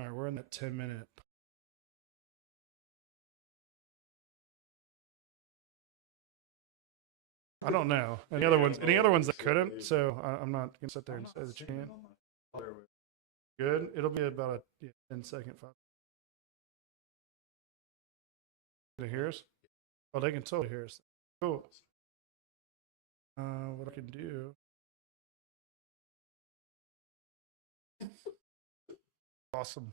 All right, we're in that 10-minute. I don't know. Any other ones? Any other ones that couldn't? So I'm not gonna sit there and say that you can't. Good. It'll be about a 10-second. Can they hear us? Oh, they can totally hear us. Cool. What I can do? Awesome.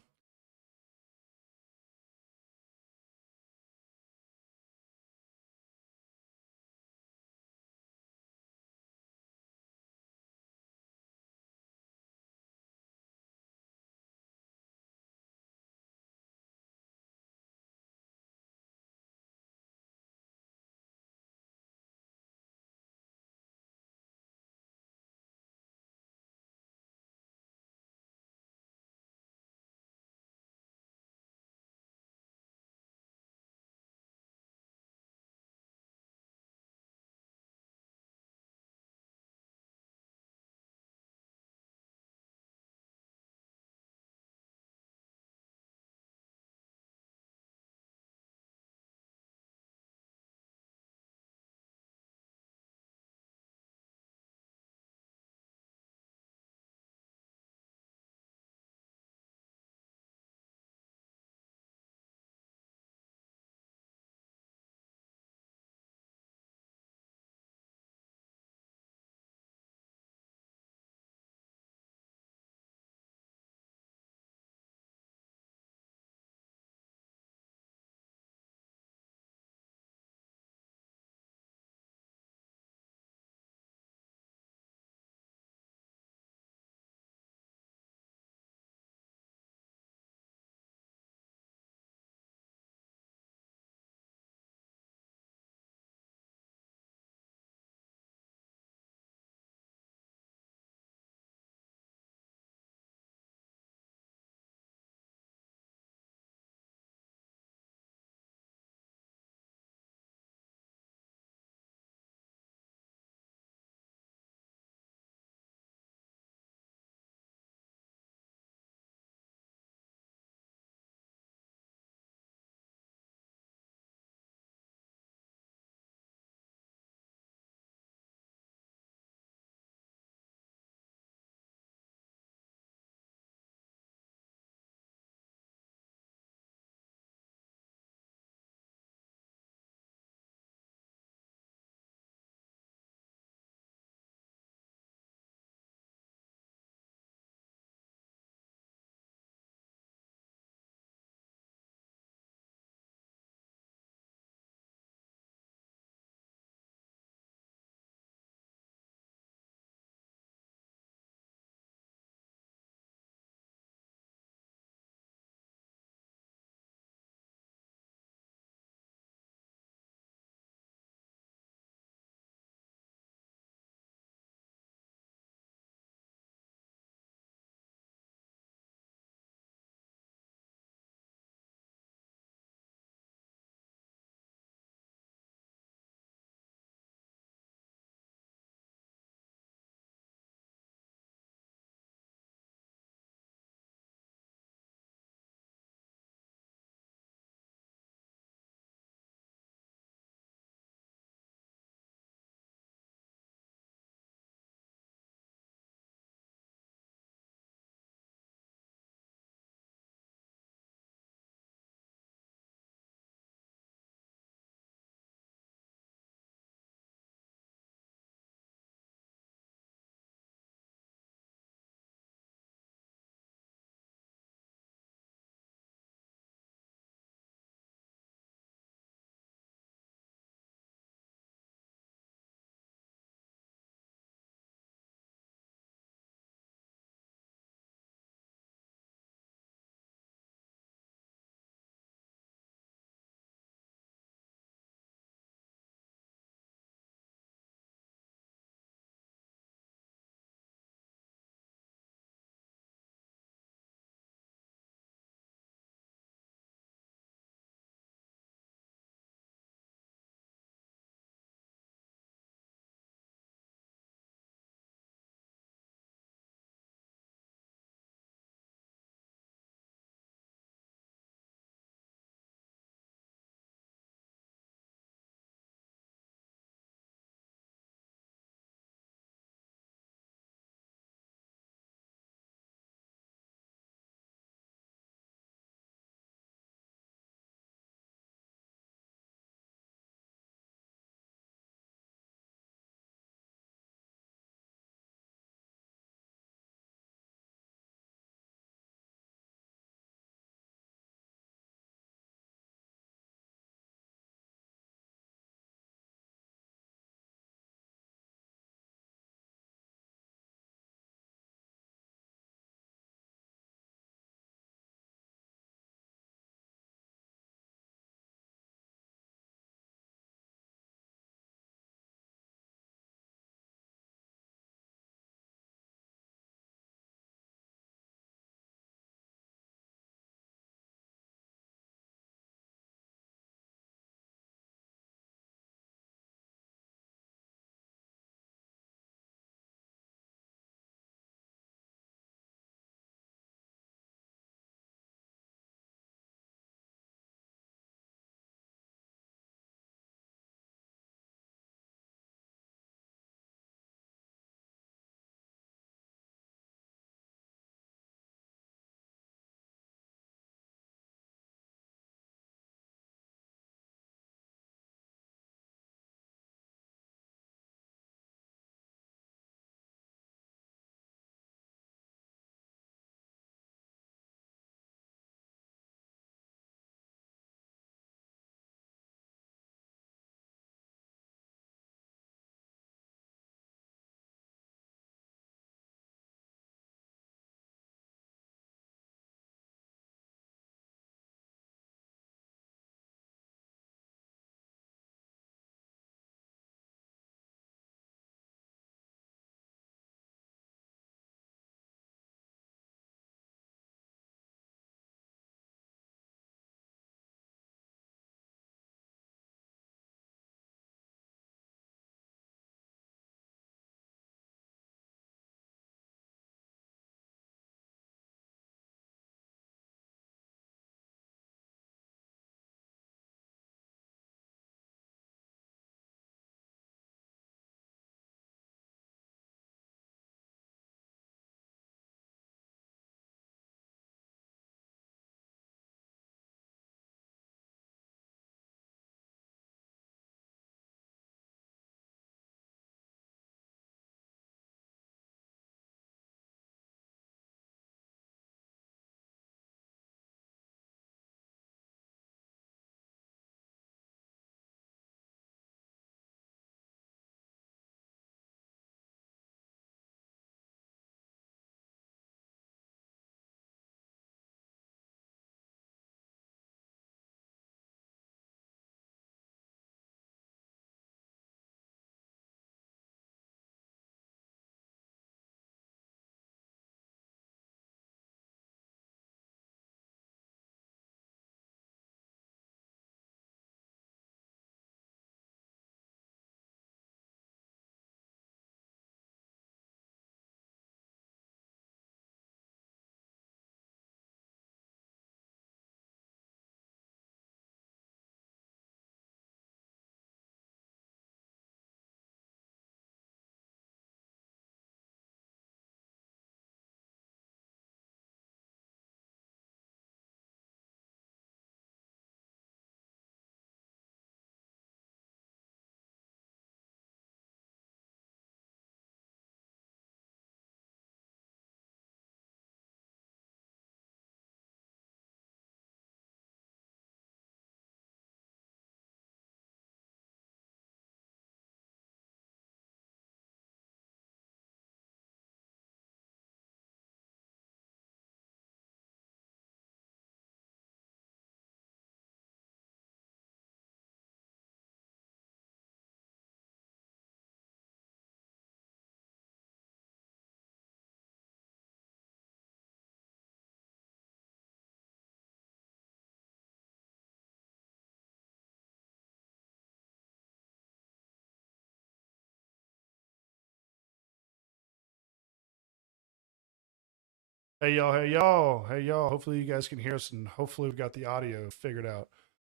Hey y'all. Hopefully you guys can hear us, and hopefully we've got the audio figured out.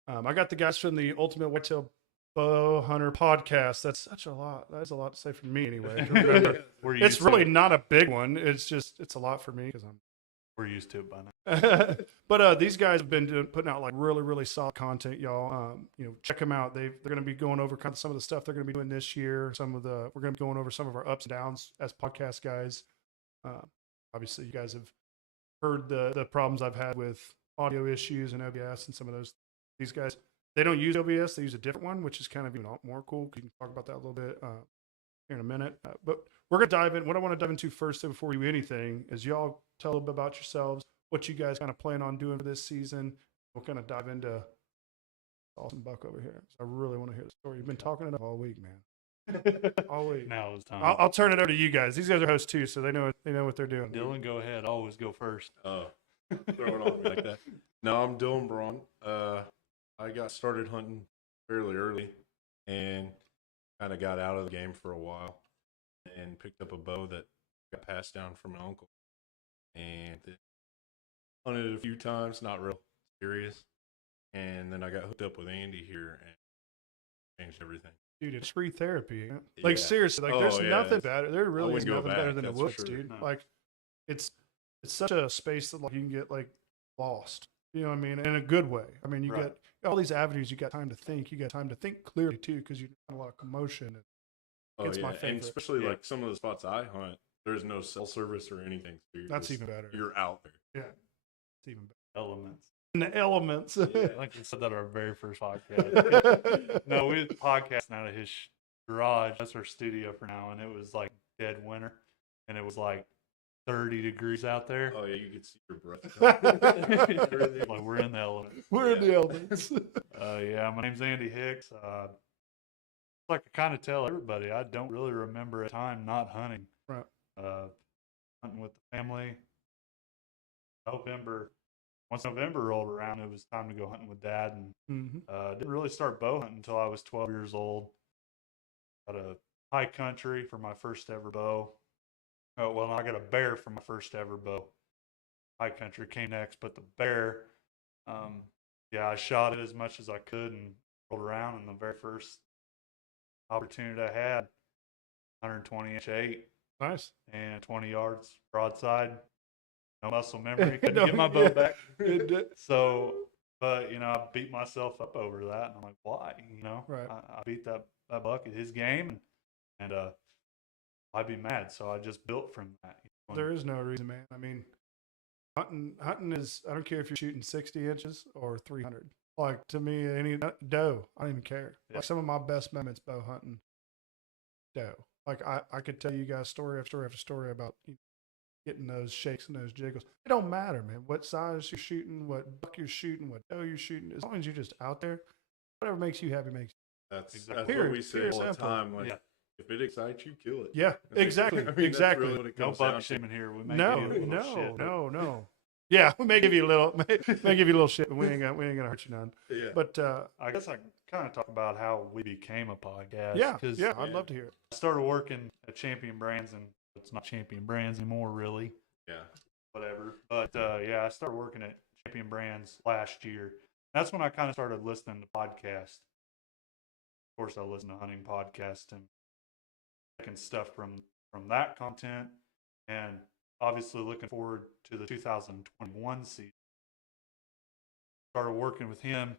I got the guys from the Ultimate Whitetail Bowhunter Podcast. That's such a lot. That's a lot to say for me anyway. To remember. It's really not a big one. It's a lot for me because we're used to it by now. But these guys have been putting out like really solid content, y'all. Check them out. They're going to be going over kind of some of the stuff they're going to be doing this year. We're going to be going over some of our ups and downs as podcast guys. Obviously, you guys have heard the problems I've had with audio issues and OBS and some of those. These guys, they don't use OBS; they use a different one, which is kind of even more cool. You can talk about that a little bit here in a minute. But we're gonna dive in. What I want to dive into first, before we do anything, is y'all tell a little bit about yourselves, what you guys kind of plan on doing for this season. We'll kind of dive into awesome Buck over here. So I really want to hear the story. You've been talking it up all week, man. All week. Now it's time. I'll turn it over to you guys. These guys are hosts too, so they know what they're doing. Dylan, go ahead. Always go first. Oh, throw it on me like that. No, I'm Dylan Braun. I got started hunting fairly early and kind of got out of the game for a while and picked up a bow that got passed down from an uncle and hunted it a few times, not real serious. And then I got hooked up with Andy here and changed everything. Dude, it's free therapy. Like seriously, like there's nothing better. There really is nothing better than the woods, dude. No. Like it's such a space that like you can get like lost. You know what I mean? In a good way. I mean, you get all these avenues. You got time to think. You got time to think clearly too, because you have a lot of commotion. It's my favorite. And especially like some of the spots I hunt, there's no cell service or anything. So that's even better. You're out there. Yeah, it's even better. Elements. The elements. Yeah, like we said that our very first podcast. No, we did podcasting out of his garage. That's our studio for now, and it was like dead winter, and it was like 30 degrees out there. Oh yeah, you could see your breath. Like we're in the elements. We're in the elements. Yeah, my name's Andy Hicks. Like I kind of tell everybody, I don't really remember a time not hunting. Right. Hunting with the family. Once November rolled around, it was time to go hunting with Dad, and didn't really start bow hunting until I was 12 years old. Got a high country for my first ever bow. Oh, well, I got a bear for my first ever bow. High country came next, but the bear, I shot it as much as I could and rolled around. And the very first opportunity I had, 120-inch 8. Nice. And 20 yards broadside. No muscle memory. Couldn't get my bow back. So, but, I beat myself up over that. And I'm like, why? Right. I beat that buck at his game. And I'd be mad. So I just built from that. There is no reason, man. I mean, hunting is, I don't care if you're shooting 60 inches or 300. Like, to me, any doe, I don't even care. Yeah. Like, some of my best moments bow hunting, doe. Like, I could tell you guys story after story after story about getting those shakes and those jiggles. It don't matter, man, what size you're shooting, what buck you're shooting, what doe you're shooting. As long as you're just out there, whatever makes you happy makes you. That's what we say all the time. Like, if it excites you, kill it. Yeah, exactly. Exactly. Really no buck shimmin' here. We may no. Yeah, we may give you a little shit, but we ain't gonna hurt you none. Yeah. But I guess I kind of talk about how we became a podcast. Yeah, I'd love to hear it. I started working at Champion Brands, and it's not Champion Brands anymore, really. Yeah. Whatever. But I started working at Champion Brands last year. That's when I kind of started listening to podcasts. Of course, I listen to hunting podcasts and taking stuff from that content, and obviously looking forward to the 2021 season. Started working with him,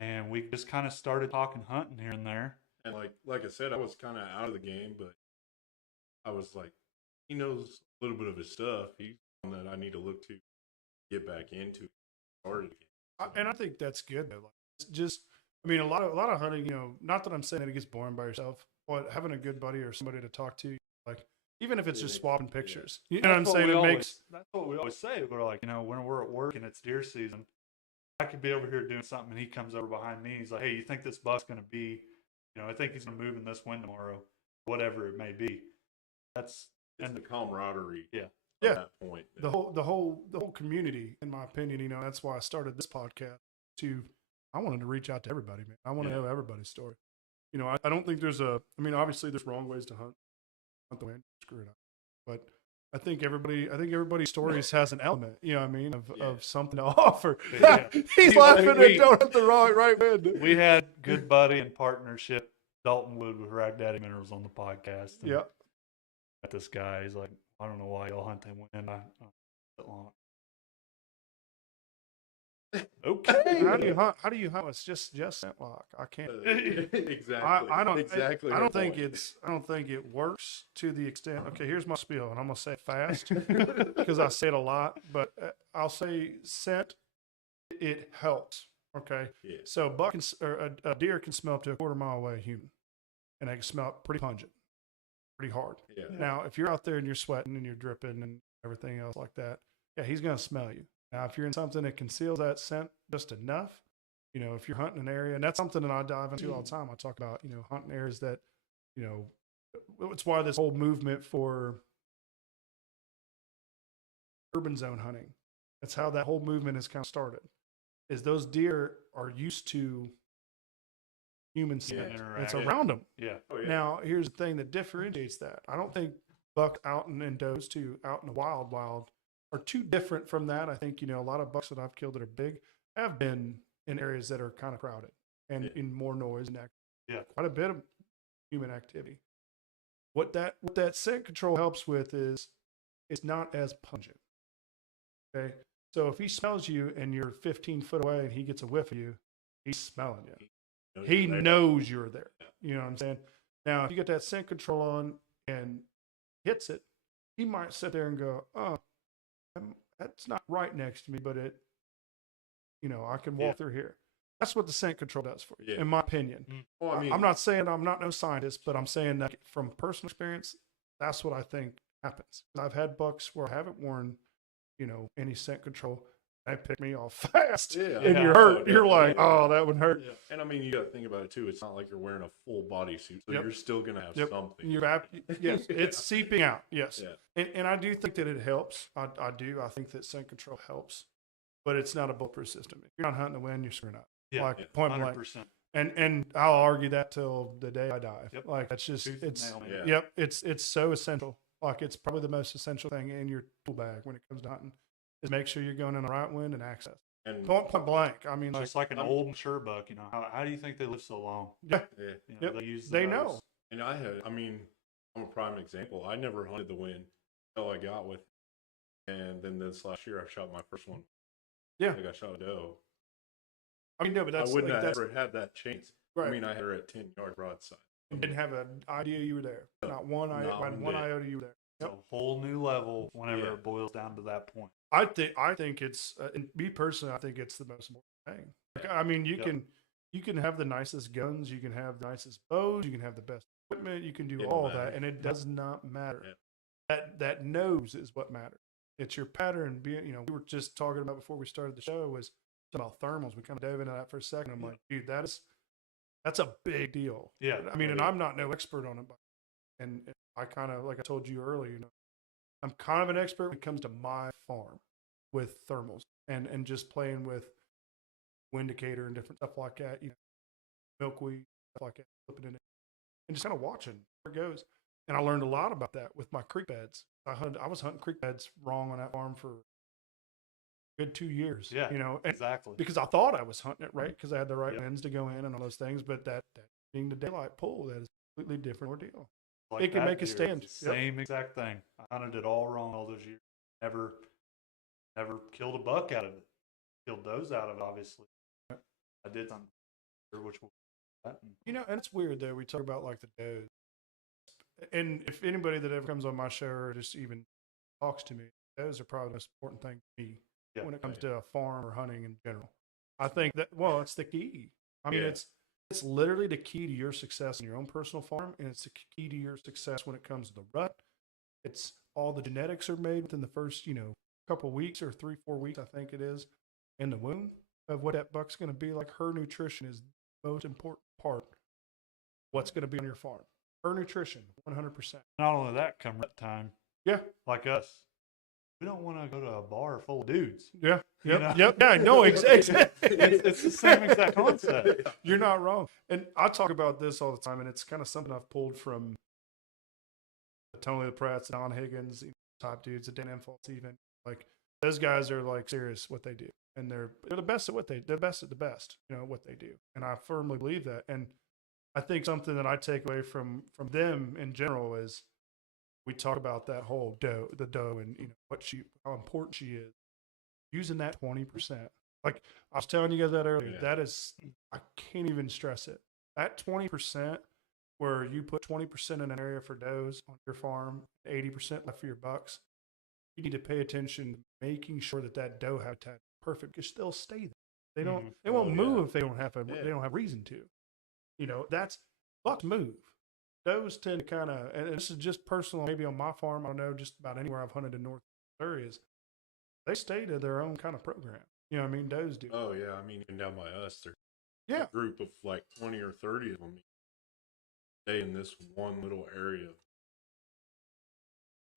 and we just kind of started talking hunting here and there. And like I said, I was kind of out of the game, but I was like, he knows a little bit of his stuff. He's one that I need to look to get back into, started again. And I think that's good though. Like, it's just, I mean, a lot of hunting. Not that I'm saying that it gets boring by yourself, but having a good buddy or somebody to talk to, like, even if it's just swapping pictures, you know what I'm saying? That's what we always say. We're like, when we're at work and it's deer season, I could be over here doing something, and he comes over behind me. And he's like, "Hey, you think this buck's going to be? I think he's going to move in this wind tomorrow, whatever it may be." It's the camaraderie. Yeah. Yeah. That point. The whole community, in my opinion, that's why I started this podcast. I wanted to reach out to everybody, man. I want to know everybody's story. I don't think obviously there's wrong ways to hunt the wind, screw it up. But I think everybody's stories has an element, you know what I mean, of something to offer. Yeah. He's laughing and don't have the right wind. We had good buddy and partnership Dalton Wood with Rag Daddy Minerals on the podcast. And Yep. Got this guy. He's like, I don't know why y'all hunt that wind. I that long. Okay. How do you hunt? It's just scent lock. I can't. Exactly. I don't her think point. I don't think it works to the extent. Okay, here's my spiel, and I'm gonna say it fast because I say it a lot. But I'll say scent. It helps. Okay. Yeah. So a deer can smell up to a quarter mile away a human, and they can smell it pretty pungent, pretty hard. Yeah. Now, if you're out there and you're sweating and you're dripping and everything else like that, yeah, he's gonna smell you. Now, if you're in something that conceals that scent just enough, you know, if you're hunting an area, and that's something that I dive into all the time. I talk about, you know, hunting areas that, you know, it's why this whole movement for urban zone hunting. That's how that whole movement has kind of started. Is those deer are used to human scent. It's around them. Yeah. Oh, yeah. Now, here's the thing that differentiates that. I don't think buck out and does too out in the wild are too different from that. I think, you know, a lot of bucks that I've killed that are big have been in areas that are kind of crowded and in more noise and quite a bit of human activity. What that scent control helps with is it's not as pungent. Okay. So if he smells you and you're 15 foot away and he gets a whiff of you, he's smelling you. He knows you're there. You know what I'm saying? Now, if you get that scent control on and hits it, he might sit there and go, oh, that's not right next to me, but it, you know, I can walk through here. That's what the scent control does for you, in my opinion. Well, I mean, I'm not saying I'm not no scientist, but I'm saying that from personal experience, that's what I think happens. I've had bucks where I haven't worn, you know, any scent control. They pick me off fast, and you're hurt. You're like, oh, that would hurt. Yeah. And I mean, you got to think about it too. It's not like you're wearing a full body suit, so you're still gonna have something. Yes, it's seeping out. Yes, and I do think that it helps. I do. I think that scent control helps, but it's not a bulletproof system. If you're not hunting the wind, you're screwing up. Yeah, like point 100%. blank. And I'll argue that till the day I die. Like that's just it's so essential. Like it's probably the most essential thing in your tool bag when it comes to hunting. Is make sure you're going in the right wind and access. And point blank. I mean, just like an old mature buck, you know, how do you think they live so long? Yeah. You know, they know. And I'm a prime example. I never hunted the wind until I got with, and then this last year I shot my first one. Yeah. I got shot a doe. I mean, no, but that's, I wouldn't have ever had that chance. Right. I mean, I had her at 10-yard broadside. And didn't have an idea you were there. Not one iota you were there. It's a whole new level whenever it boils down to that point. I think it's me personally. I think it's the most important thing. Like, I mean, you can have the nicest guns, you can have the nicest bows, you can have the best equipment, you can do all that, and it does not matter. That nose is what matters. It's your pattern. Being, you know, we were just talking about before we started the show was about thermals. We kind of dove into that for a second. I'm like, dude, that's a big deal. Yeah. I mean, and I'm not no expert on it, and I kind of, like I told you earlier, you know, I'm kind of an expert when it comes to my farm with thermals and just playing with windicator and different stuff like that, you know, milkweed, stuff like that, flipping in it, and just kind of watching where it goes. And I learned a lot about that with my creek beds. I was hunting creek beds wrong on that farm for a good 2 years. Yeah, you know, exactly. Because I thought I was hunting it right because I had the right winds to go in and all those things. But that being the daylight pull, that is a completely different ordeal. Like it can make a stand. Same exact thing. I hunted it all wrong all those years. Never killed a buck out of it. Killed those out of it, obviously. I did on which one. You know, and it's weird though. We talk about like the does. And if anybody that ever comes on my show or just even talks to me, those are probably the most important thing to me when it comes to a farm or hunting in general. I think that, well, it's the key. I mean, it's literally the key to your success in your own personal farm, and it's the key to your success when it comes to the rut. It's all the genetics are made within the first, you know, couple of weeks or 3-4 weeks, I think it is, in the womb of what that buck's going to be like. Her nutrition is the most important part. What's going to be on your farm? Her nutrition, 100%. Not only that, come rut time. Yeah. Like us. We don't want to go to a bar full of dudes. Yeah. You know? Yep. Yeah, no, exactly. It's the same exact concept. You're not wrong. And I talk about this all the time, and it's kind of something I've pulled from Tony the Pratts, Don Higgins, top dudes, the Dan Infolds even, like those guys are like serious what they do. And they're the best at they're the best at the best, what they do. And I firmly believe that. And I think something that I take away from them in general is we talk about that whole the dough and how important she is. Using that 20%. Like I was telling you guys that earlier, that is, I can't even stress it. That 20% where you put 20% in an area for does on your farm, 80% left for your bucks, you need to pay attention to making sure that doe habitat is perfect because they'll stay there. They won't move if they don't have they don't have reason to. That's bucks move. Does tend to kind of, and this is just personal, maybe on my farm, I don't know, just about anywhere I've hunted in North areas, they stay to their own kind of program. You know what I mean? Does do. Oh, yeah. I mean, even down by us, there's a group of like 20 or 30 of them stay in this one little area.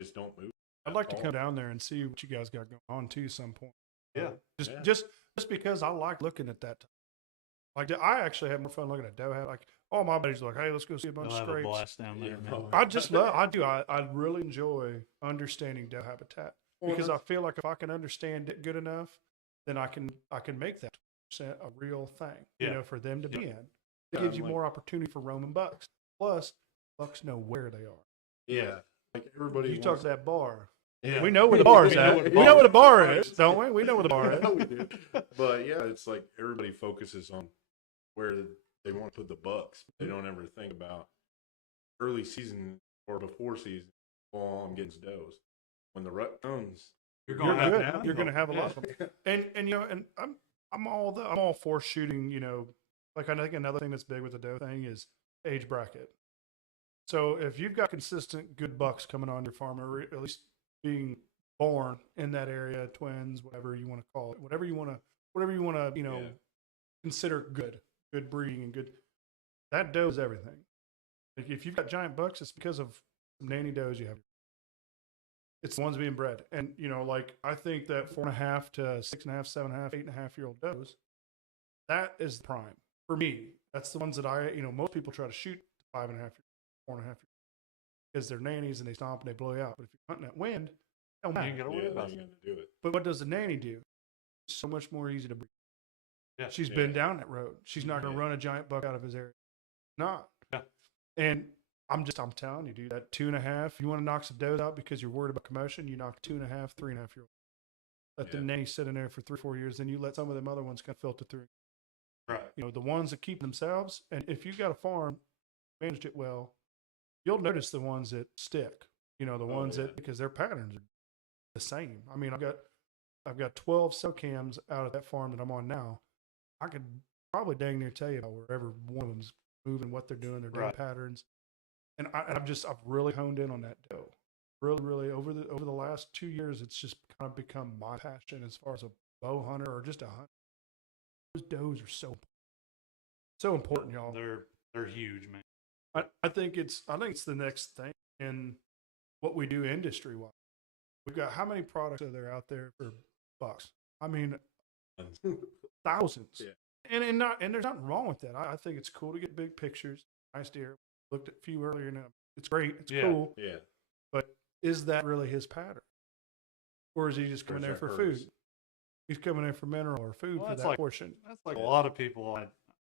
Just don't move. I'd like to come down there and see what you guys got going on too some point. Yeah. Just because I like looking at that. Like I actually have more fun looking at doe hat. Like all my buddies are like, hey, let's go see a bunch of scrapes. Have a blast down there. I really enjoy understanding doe habitat because I feel like if I can understand it good enough, then I can make that % a real thing, for them to be in. It gives you more opportunity for roaming bucks. Plus, bucks know where they are. Yeah. Like everybody. You talk to that bar. Yeah. We know where the bar is at. We know where the bar is, don't we? We know where the bar is. We do. But yeah, it's like everybody focuses on where they want to put the bucks. They don't ever think about early season or before season. Well, I'm getting does. When the rut comes, you're going to have a lot of them. And I'm all for shooting. Like I think another thing that's big with the doe thing is age bracket. So if you've got consistent good bucks coming on your farm, or at least being born in that area, twins, whatever you want to call it, whatever you want to, consider good breeding and good, that doe is everything. Like if you've got giant bucks, it's because of some nanny does you have. It's the ones being bred. And, like I think that 4.5 to 6.5, 7.5, 8.5-year-old does, that is the prime. For me, that's the ones that most people try to shoot 5.5, 4.5 years because they're nannies and they stomp and they blow you out. But if you're hunting that wind, you ain't got to worry about it. But what does the nanny do? It's so much more easy to breed. Yeah. She's been down that road. She's not going to run a giant buck out of his area. Not. Yeah. And I'm telling you, dude, that 2.5, you want to knock some does out because you're worried about commotion, you knock 2.5, 3.5-year-old. Let the nanny sit in there for 3-4 years, then you let some of them other ones kind of filter through. Right. The ones that keep themselves, and if you've got a farm, managed it well, you'll notice the ones that stick. The ones that, because their patterns are the same. I mean, I've got 12 cell cams out of that farm that I'm on now. I could probably dang near tell you about wherever one of them's moving, what they're doing, their day patterns. And I've really honed in on that doe. Really, really over the last 2 years, it's just kind of become my passion as far as a bow hunter or just a hunter. Those does are so important, y'all. They're huge, man. I think it's the next thing in what we do industry wise. We've got how many products are there out there for bucks? I mean, thousands. Yeah. And there's nothing wrong with that. I think it's cool to get big pictures, nice deer. Looked at a few earlier now. It's great. It's cool. Yeah. But is that really his pattern? Or is he just coming there for food? He's coming in for mineral or food for that portion. That's like a lot of people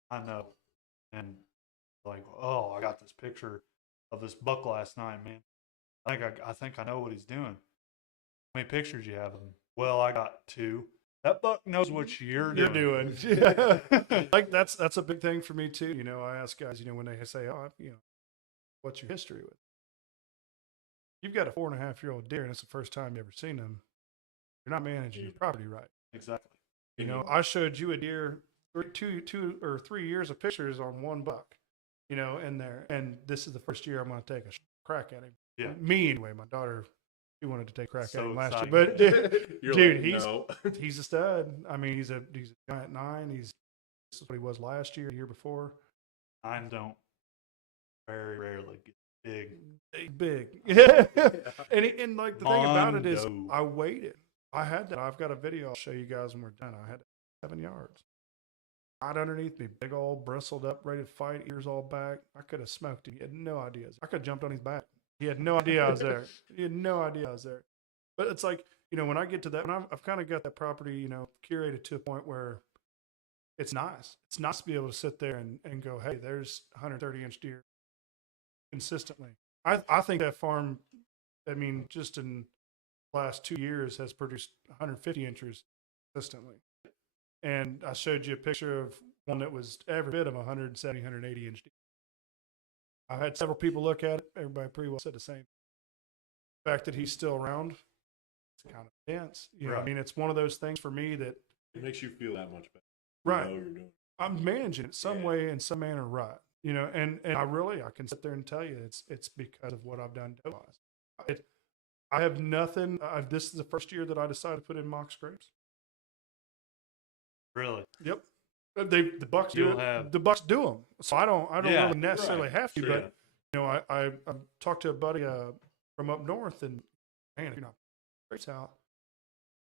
I know. And like, oh, I got this picture of this buck last night, man. I think I know what he's doing. How many pictures you have of him? Well, I got 2. That buck knows what you're doing. Like that's a big thing for me too. I ask guys, when they say, oh, what's your history with? You've got a 4.5-year-old deer and it's the first time you ever seen them. You're not managing your property right. Exactly. I showed you a deer 2 or 3 years of pictures on one buck, in there. And this is the first year I'm going to take a crack at him. Yeah. Me anyway, my daughter, she wanted to take a crack at him last year. But dude, he's a stud. I mean, he's a giant 9. This is what he was last year, the year before. 9 don't very rarely get big. and like the thing about it is I waited. I had that. I've got a video I'll show you guys when we're done. I had 7 yards. Right underneath me, big old bristled up, ready to fight, ears all back. I could have smoked him. He had no idea. I could have jumped on his back. He had no idea I was there. But it's like, when I get to that, when I've kind of got that property, curated to a point where it's nice. It's nice to be able to sit there and go, hey, there's 130-inch deer consistently. I think that farm, just in the last 2 years has produced 150 inches consistently. And I showed you a picture of one that was every bit of 170, 180 inch deer. I've had several people look at it. Everybody pretty well said the same. The fact that he's still around, it's kind of dense. It's one of those things for me that it makes you feel that much better. Right. You know you're doing. I'm managing it some way, in some manner, right. And I can sit there and tell you it's because of what I've done doe-wise. I have nothing. This is the first year that I decided to put in mock scrapes. Really? Yep. The bucks do it. The bucks do them, so I don't really necessarily have to. Sure. But I talked to a buddy from up north, and man, scrapes out,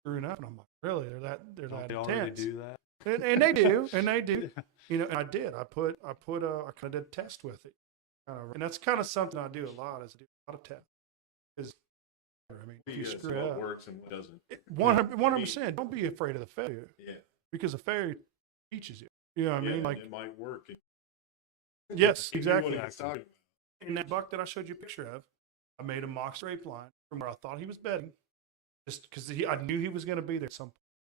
screwing up, and I'm like, really? They're that They intense. already do that, and they do, and they do. And I did. I kind of did a test with it, and that's kind of something I do a lot. Is I do a lot of tests. If you screw what up, works and what doesn't. 100%. Don't be afraid of the failure. Yeah. Because the failure teaches you. You know what I mean? Like, it might work. Yes, exactly. Exactly. And that buck that I showed you a picture of, I made a mock scrape line from where I thought he was bedding, just because I knew he was going to be there at some point.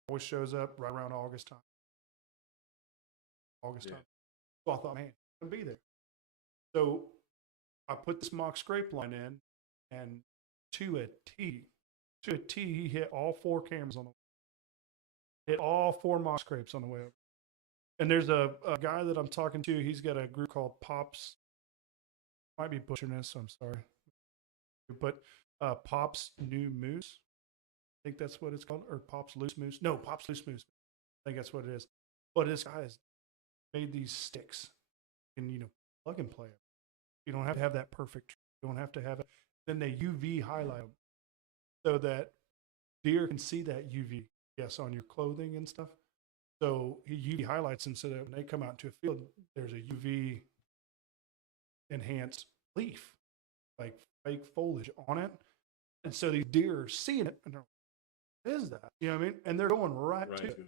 Always shows up right around August time. So I thought, man, he's going to be there. So I put this mock scrape line in, and to a T, he hit all 4 cameras on the way. Hit all 4 mock scrapes on the way over. And there's a guy that I'm talking to. He's got a group called Pops. Might be butchering this, so I'm sorry. But Pops New Moose. I think that's what it's called. Or Pops Loose Moose. No, Pops Loose Moose. I think that's what it is. But this guy has made these sticks and, plug and play. You don't have to have that perfect. You don't have to have it. Then they UV highlight them so that deer can see that UV. Yes, on your clothing and stuff. So he UV highlights them so that when they come out into a field, there's a UV enhanced leaf, like fake foliage on it. And so these deer are seeing it and they're like, what is that? You know what I mean? And they're going right to it.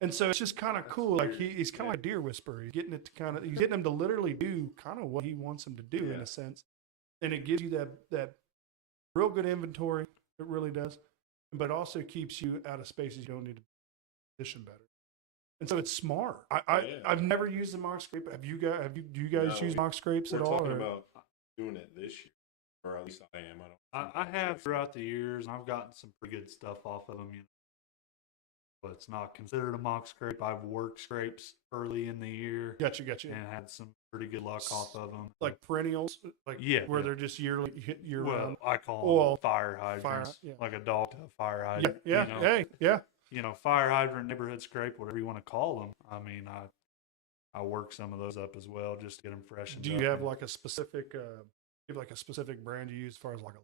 And so it's just kind of cool. Like he's kind of like a deer whisperer. He's getting it to he's getting them to literally do kind of what he wants them to do in a sense. And it gives you that real good inventory. It really does. But also keeps you out of spaces you don't need to position better. And so it's smart. I've never used the mock scrape. Do you guys use mock scrapes at all? We're talking about doing it this year, or at least I am. I have throughout the years, and I've gotten some pretty good stuff off of them. But it's not considered a mock scrape. I've worked scrapes early in the year. Gotcha. And had some pretty good luck off of them. Like perennials, where they're just year round. I call them fire hydrants, like a dog to a fire hydrant. Yeah. Fire hydrant, neighborhood scrape, whatever you want to call them. I work some of those up as well just to get them fresh. Do you have like a specific, brand you use as far as like a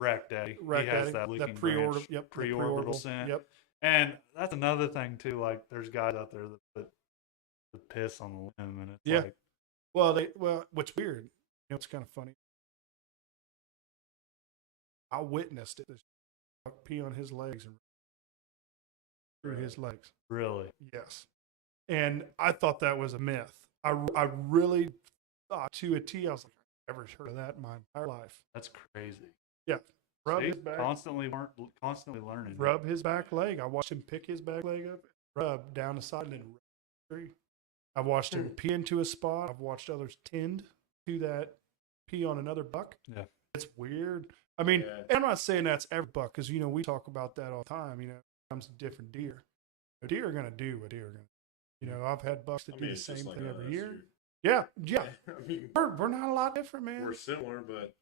Rack Daddy? He has that leaking pre-orbital scent. Yep. And that's another thing too. Like there's guys out there that put the piss on the limb, and it's like, well, what's weird? It's kind of funny. I witnessed it. This pee on his legs and through his legs. Really? Yes. And I thought that was a myth. I really thought to a T. I was like, I've never heard of that in my entire life. That's crazy. Yeah. Rub his back. Constantly learning. Rub his back leg. I watched him pick his back leg up, rub down the side, and then rub the tree. I've watched him pee into a spot. I've watched others tend to that pee on another buck. Yeah. It's weird. And I'm not saying that's every buck because, we talk about that all the time. It comes to different deer. A deer are going to do what deer are going to. I've had bucks that do the same thing every year. Yeah. We're not a lot different, man. We're similar, but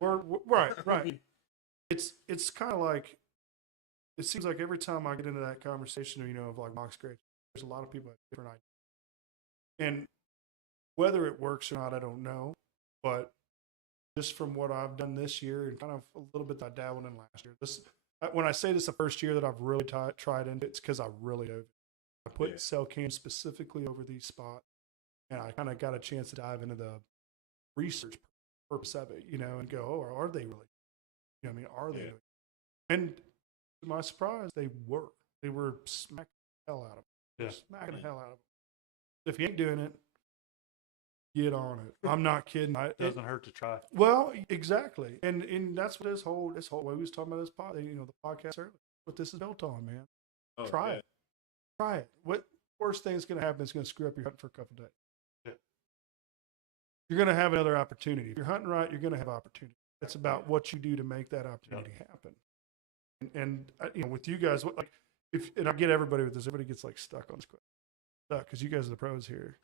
we're right. It's kind of like, it seems like every time I get into that conversation, of like mock scrapes, there's a lot of people that have different ideas. And whether it works or not, I don't know. But just from what I've done this year and kind of a little bit that I dabbled in last year, when I say this the first year that I've really tried into it, it's because I really dove. I put cell cams specifically over these spots, and I kind of got a chance to dive into the research purpose of it, and go, oh, are they really? You know what I mean? Are they? And to my surprise, they were. They were smacking the hell out of them. Yeah. Smacking the hell out of them. If you ain't doing it, get on it. I'm not kidding. It doesn't hurt to try. Well, exactly. And that's what this whole way we was talking about the podcast earlier. What this is built on, man. Oh, Try it. Try it. What worst thing is going to happen is going to screw up your hunt for a couple of days. Yeah. You're going to have another opportunity. If you're hunting right, you're going to have opportunity. It's about what you do to make that opportunity happen. And with you guys, and I get everybody with this. Everybody gets like stuck on this question. Stuck because you guys are the pros here.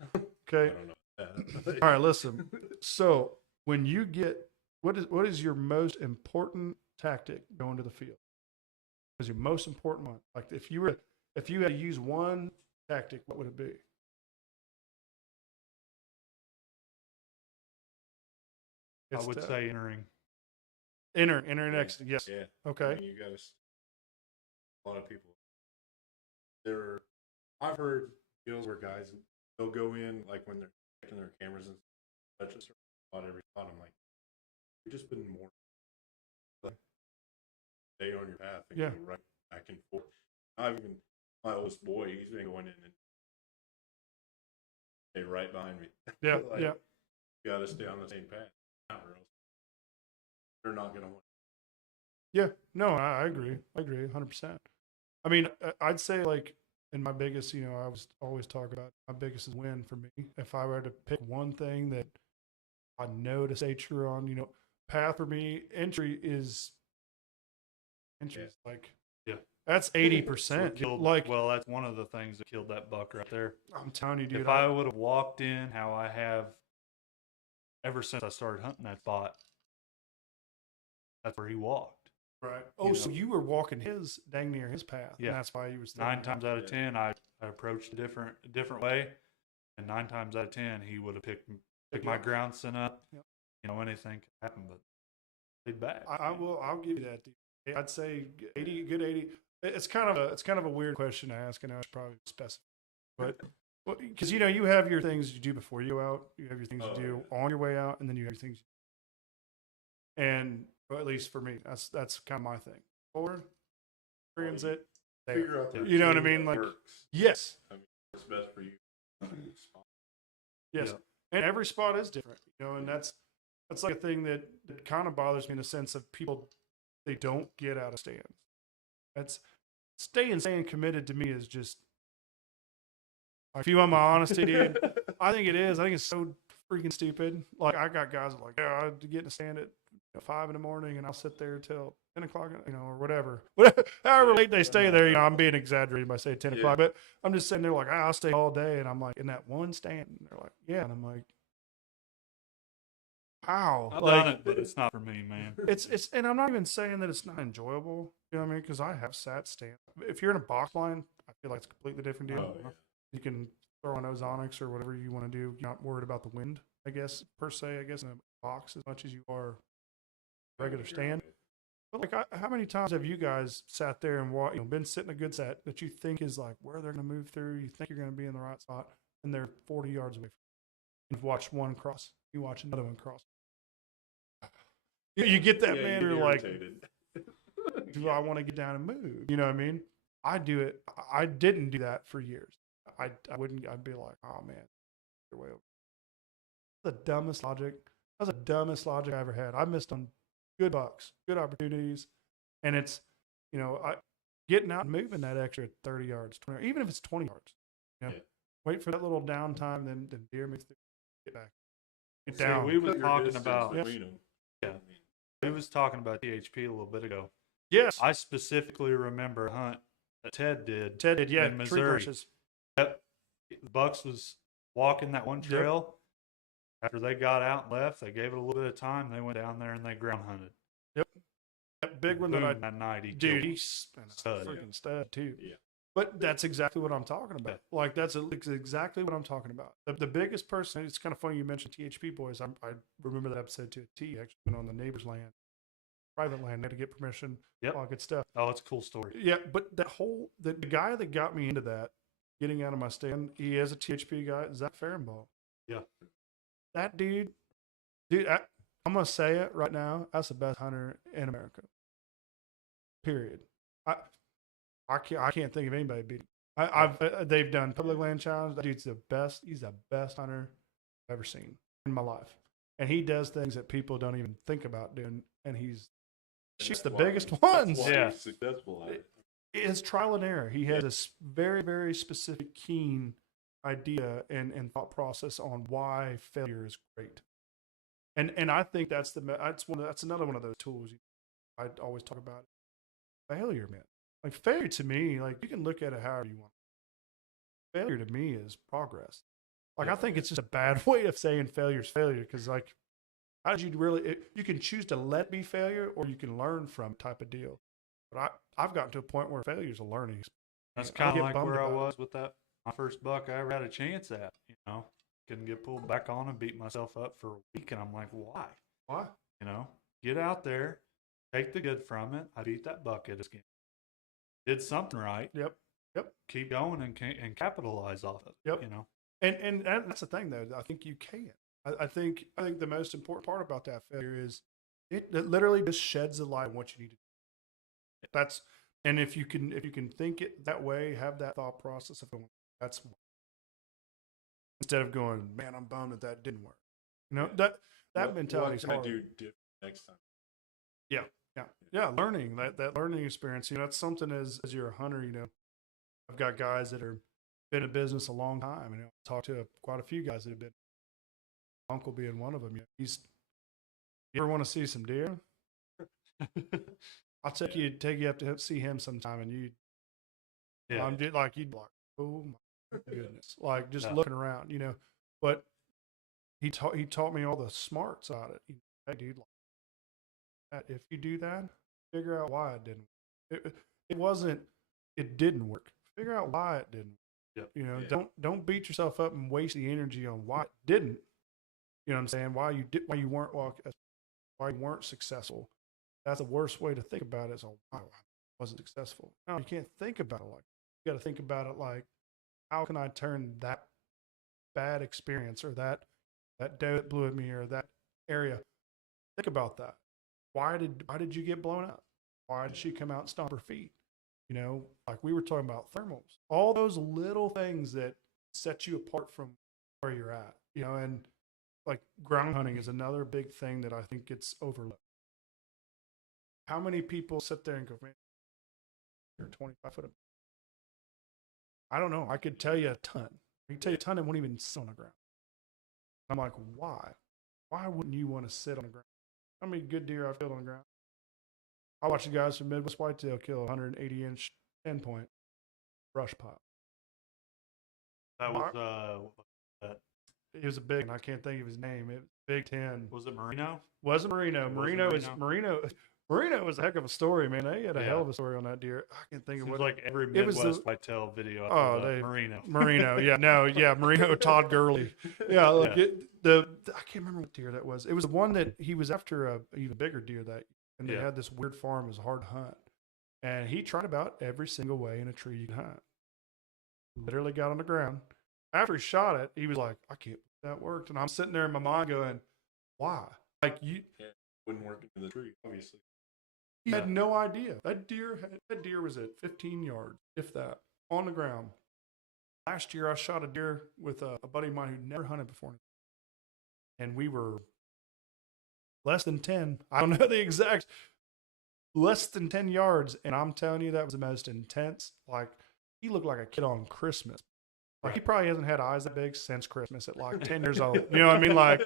Okay. I don't know. All right. Listen. So when you get what is your most important tactic going to the field? What is your most important one? Like if you had to use one tactic, what would it be? I would say entering. Entering exit. Yes. Yeah. Okay. I mean, you guys, a lot of people. I've heard deals where guys they'll go in like when they're checking their cameras and touch a certain spot every spot. I'm like, you've just been more like stay on your path and go right back and forth. I've even my oldest boy, he's been going in and stay right behind me. Yeah. Like, yeah. You got to stay on the same path, or else they're not going to want. Yeah, no, I agree. I agree 100%. I mean, I'd say like, and my biggest, I was always talk about my biggest is win for me. If I were to pick one thing that I know to stay true on, path for me, entry is like, that's 80%. Well, that's one of the things that killed that buck right there. I'm telling you, dude. If I would have walked in how I have ever since I started hunting that spot, that's where he walked. Right. Oh, so you were walking dang near his path. Yeah. And that's why he was 9 times out of 10, I approached a different way, and 9 times out of 10, he would have picked my ground scent up. Yep. Anything could happen, but played back. I'll give you that. Dude. I'd say 80, good 80. It's kind of a weird question to ask, and I should probably specify, but because you have your things you do before you go out, you have your things you do on your way out, and then you have your things. And well, at least for me, that's kind of my thing. Or experience it. Figure out the you know what I mean? Like works. Yes. I mean, what's best for you. Yes. Yeah. And every spot is different, and that's like a thing that kind of bothers me in the sense of people they don't get out of stands. That's staying committed to me is just if you want my honesty, dude, I think it is. I think it's so freaking stupid. Like I got guys that are like, I get in a stand at 5 in the morning and I'll sit there till 10 o'clock, or whatever. However late they stay there, I'm being exaggerated by saying 10 o'clock, but I'm just sitting there like, I'll stay all day. And I'm like, in that one stand, and they're like, yeah. And I'm like, how? I've done it, but it's not for me, man. It's, and I'm not even saying that it's not enjoyable. You know what I mean? Because I have sat stand. If you're in a box line, I feel like it's a completely different deal. Oh, yeah. You can throw on ozonics or whatever you want to do. You're not worried about the wind, I guess, per se, in a box as much as you are regular stand. But like, how many times have you guys sat there and been sitting a good set that you think is like where they're going to move through? You think you're going to be in the right spot, and they're 40 yards away. You've watched one cross. You watch another one cross. You get that, man. You're like, do I want to get down and move? You know what I mean? I do it. I didn't do that for years. I wouldn't. I'd be like, oh man, you're way over. The dumbest logic. That was the dumbest logic I ever had. I missed on good bucks, good opportunities, and it's getting out and moving that extra 30 yards, 20, even if it's 20 yards. Wait for that little downtime, then deer move through, get back, get down. We was talking about Yeah. We was talking about THP a little bit ago. Yes, I specifically remember a hunt that Ted did. Yeah, in Missouri. Yep. The bucks was walking that one trail. Yep. After they got out and left, they gave it a little bit of time. They went down there and they ground hunted. Yep. That big one that night, he's a freaking stud too. Yeah. But that's exactly what I'm talking about. Yeah. Like that's exactly what I'm talking about. The biggest person. It's kind of funny you mentioned THP boys. I remember that episode too. T actually went on the neighbor's land, private land. They had to get permission. Yep. All good stuff. Oh, it's a cool story. Yeah, but that whole the guy that got me into that, getting out of my stand, he is a THP guy. Zach Farrenball. Yeah. That dude, I'm gonna say it right now. That's the best hunter in America. period. I can't think of anybody beating. They've done public land challenge. That dude's the best. He's the best hunter I've ever seen in my life, and he does things that people don't even think about doing. And he's shoots the biggest ones. Yeah, he's successful at it. It's trial and error. He has a very, very specific, keen idea and thought process on why failure is great. And I think that's another one of those tools I always talk about. Failure, man. Like failure to me, like you can look at it however you want. Failure to me is progress. Like I think it's just a bad way of saying failure is failure, because like how did you really? You can choose to let be failure, or you can learn from type of deal. But I've gotten to a point where failure is a learning. That's kind of like where I was with that my first buck I ever had a chance at. You know, couldn't get pulled back on and beat myself up for a week, and I'm like, why? Why? You know, get out there, take the good from it. I beat that buck at his game. Did something right. Yep. Keep going and capitalize off it. Yep. You know, and that's the thing though. I think you can. I think the most important part about that failure is it literally just sheds a light on what you need to do. And if you can think it that way, have that thought process of going, that's instead of going, man, I'm bummed that didn't work. You know, that mentality is hard. What can I do different next time? Yeah. Learning that learning experience. You know, that's something as you're a hunter. You know, I've got guys that are been in business a long time, and I've talked to quite a few guys that have been. Uncle being one of them. You ever want to see some deer? I'll take you up to see him sometime, and you'd be like, oh my goodness, like just looking around, you know. But he taught me all the smarts about it. Hey, dude, like, if you do that, figure out why it didn't. It didn't work. Figure out why it didn't. Yep. You know, don't beat yourself up and waste the energy on why it didn't. You know what I'm saying? Why you weren't successful. That's the worst way to think about it. Is why I wasn't successful. No, you can't think about it like that. You got to think about it like, how can I turn that bad experience or that doe that blew at me or that area? Think about that. Why did you get blown up? Why did she come out and stomp her feet? You know, like we were talking about thermals. All those little things that set you apart from where you're at. You know, and like ground hunting is another big thing that I think gets overlooked. How many people sit there and go, man, you're 25 foot up? I don't know. I could tell you a ton. I can tell you a ton that won't even sit on the ground. I'm like, why? Why wouldn't you want to sit on the ground? How many good deer I've killed on the ground? I watched the guys from Midwest Whitetail kill a 180-inch 10-point brush pile. That was He was a big, and I can't think of his name. It was Big 10. Was it Marino? Wasn't Marino. Marino was a heck of a story, man. They had a hell of a story on that deer. I can't think of what. Like every Midwest Whitetail video. Marino. Marino, Todd Gurley. Yeah, look, I can't remember what deer that was. It was the one that he was after a even bigger deer and they had this weird farm. It was a hard hunt, and he tried about every single way in a tree you can hunt. Literally got on the ground. After he shot it, he was like, I can't believe that worked. And I'm sitting there in my mind going, why? Like Wouldn't work into the tree, obviously. He had no idea. That deer was at 15 yards, if that, on the ground. Last year, I shot a deer with a buddy of mine who'd never hunted before. And we were less than 10. I don't know the exact, less than 10 yards. And I'm telling you, that was the most intense. Like, he looked like a kid on Christmas. Like, he probably hasn't had eyes that big since Christmas at like 10 years old. You know what I mean? Like,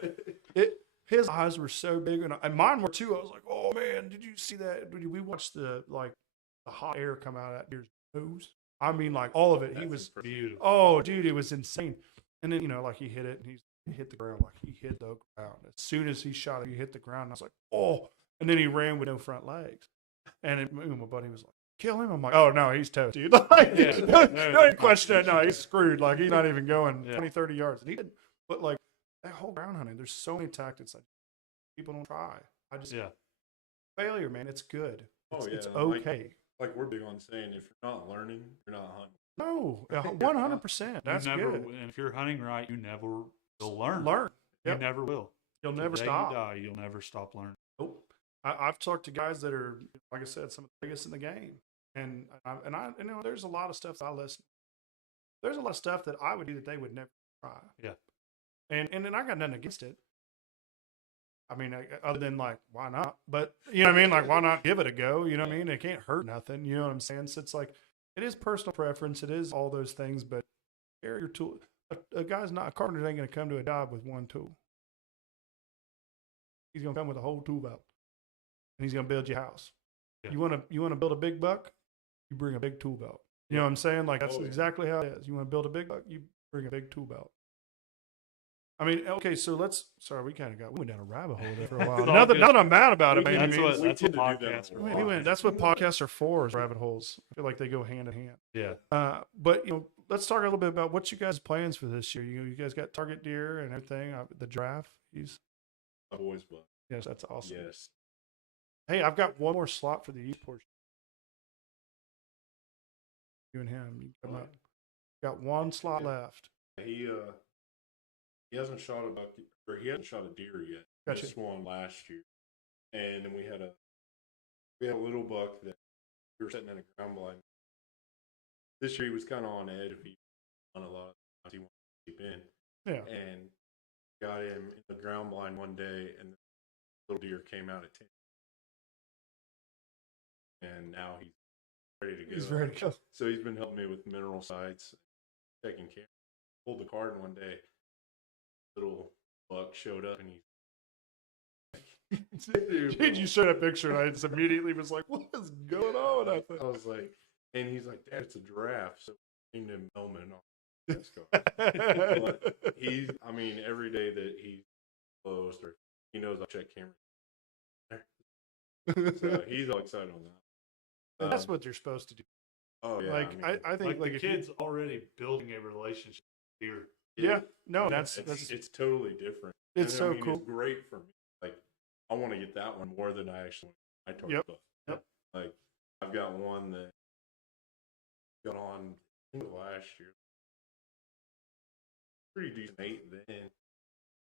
his eyes were so big, and mine were too. I was like, oh man, did you see that? We watched the hot air come out of that deer's nose. I mean, like all of it. He was beautiful. Oh, dude, it was insane. And then, you know, like he hit it, and he hit the ground. Like he hit the ground. As soon as he shot it, he hit the ground. And I was like, oh. And then he ran with no front legs. And my buddy was like, kill him. I'm like, oh no, he's toast, dude. Like, no question it. No, he's screwed. Like he's not even going 20, 30 yards. And he didn't. But like that whole ground hunting, there's so many tactics that people don't try. Failure, man. It's good. It's okay. Like we're big on saying, if you're not learning, you're not hunting. No, 100%. That's good. And if you're hunting right, you'll learn. Yep. You never will. You'll never The day stop. you die, you'll never stop learning. Nope. I've talked to guys that are, like I said, some of the biggest in the game, and there's a lot of stuff that I listen. There's a lot of stuff that I would do that they would never try. Yeah, and then I got nothing against it. I mean, other than like, why not? But you know what I mean? Like, why not give it a go? You know what I mean? It can't hurt nothing. You know what I'm saying? So it's like, it is personal preference. It is all those things, but carry your tool. A carpenter ain't going to come to a job with one tool. He's going to come with a whole tool belt, and he's going to build your house. Yeah. You want to build a big buck? You bring a big tool belt. You know what I'm saying? Like, that's exactly how it is. You want to build a big buck? You bring a big tool belt. I mean, okay, so we went down a rabbit hole there for a while. Not that I'm mad about it. That's what podcasts are. That's what podcasts are for, is rabbit holes. I feel like they go hand in hand. Yeah. But, let's talk a little bit about what you guys' plans for this year. You guys got target deer and everything, the draft. I've always been. Yes, that's awesome. Yes. Hey, I've got one more slot for the east portion. You and him, you come up. Got one slot left. He hasn't shot a buck, or he hasn't shot a deer yet. Gotcha. He won last year, and then we had a little buck that we were sitting in a ground blind. This year he was kind of on edge. If he on a lot of times he wanted to keep in, yeah, and got him in the ground blind one day, and the little deer came out at 10, and now he's ready to go. He's ready to go. So he's been helping me with mineral sites, checking camera. Pulled the card, and one day, little buck showed up, and Dude, you showed a picture, and I just immediately was like, "What is going on?" I was like, and he's like, "Dad, it's a giraffe." So we named him Melman. Every day that he's close, or he knows I'll check camera. So he's all excited on that. That's what you're supposed to do. Oh yeah, I think the kid's already building a relationship here. Yeah, no, it's totally different. It's so cool. It's great for me. Like, I want to get that one more than I target Yep. stuff. Yep. Like, I've got one that got on last year. Pretty decent 8 then.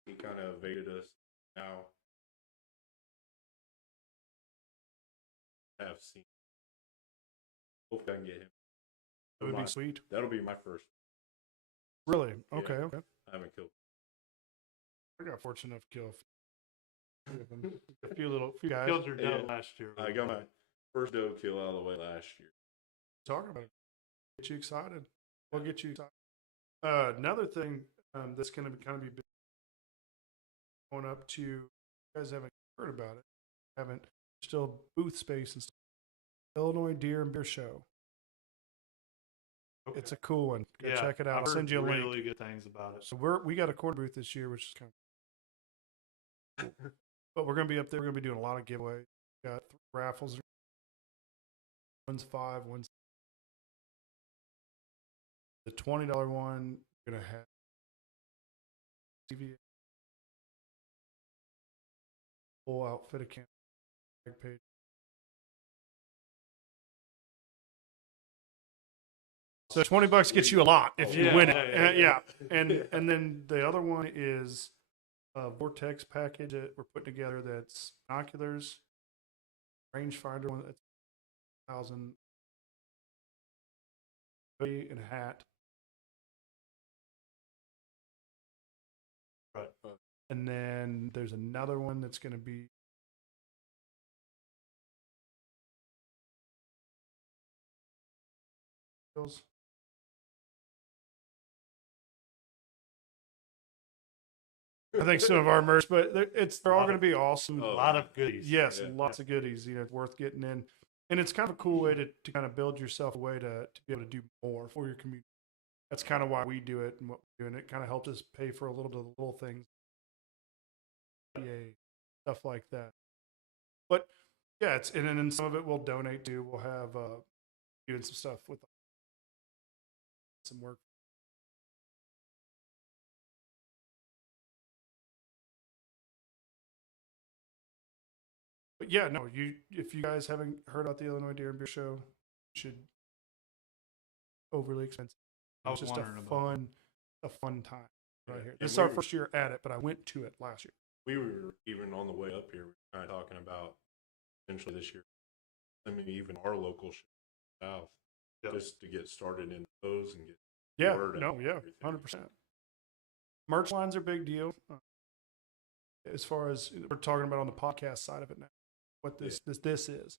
He kind of evaded us. Now, I have seen. Hopefully, I can get him. That would be sweet. That'll be my first. Really? Okay, Yeah. okay. I haven't killed. I got fortunate enough to kill a few guys. Killed your doe last year. I got my first doe kill out of the way last year. Talking about it. Get you excited. We'll get you excited. Another thing that's going to kind of be big, going up to, you guys haven't heard about it. Still booth space and stuff. Illinois Deer and Beer Show. Okay. It's a cool one. Go check it out. I'll send you a link. Really good things about it. So we got a corn booth this year, which is kind of but we're going to be up there. We're going to be doing a lot of giveaways. Got 3 raffles. One's 5, one's the $20 one. We're going to have TV, full outfit of camp page. So $20 gets you a lot if you win it. Yeah. And then the other one is a Vortex package that we're putting together. That's binoculars, rangefinder one that's 1,000, hoodie and a hat. Right. And then there's another one that's going to be I think some of our merch, but they're all going to be awesome. A lot of goodies. Yes, lots of goodies. It's worth getting in, and it's kind of a cool way to kind of build yourself a way to be able to do more for your community. That's kind of why we do it and what we do, and it kind of helps us pay for a little bit of the little things, stuff like that. But yeah, and then some of it we'll donate to. We'll have doing some stuff with some work. But yeah, no, if you guys haven't heard about the Illinois Deer and Beer Show, you should. Overly expensive. It's just a fun time right here. This is our first year at it, but I went to it last year. We were even on the way up here, we were kind of talking about potentially this year. I mean, even our local south, just to get started in those and get word out. 100%. Merch lines are a big deal. As far as we're talking about on the podcast side of it now, what this is.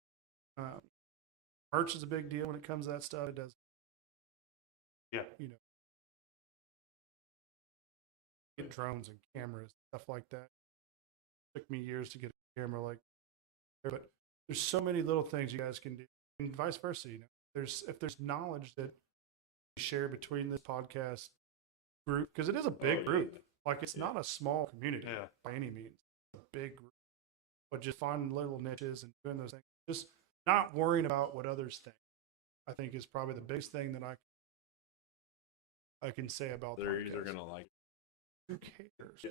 Merch is a big deal when it comes to that stuff. It does. Yeah. Get drones and cameras, stuff like that. It took me years to get a camera like that. But there's so many little things you guys can do, and vice versa. If there's knowledge that we share between this podcast group, because it is a big group. Like, it's not a small community by any means. It's a big group. But just finding little niches and doing those things. Just not worrying about what others think, I think, is probably the biggest thing that I can say about They're either going to like it. Who cares? Yeah.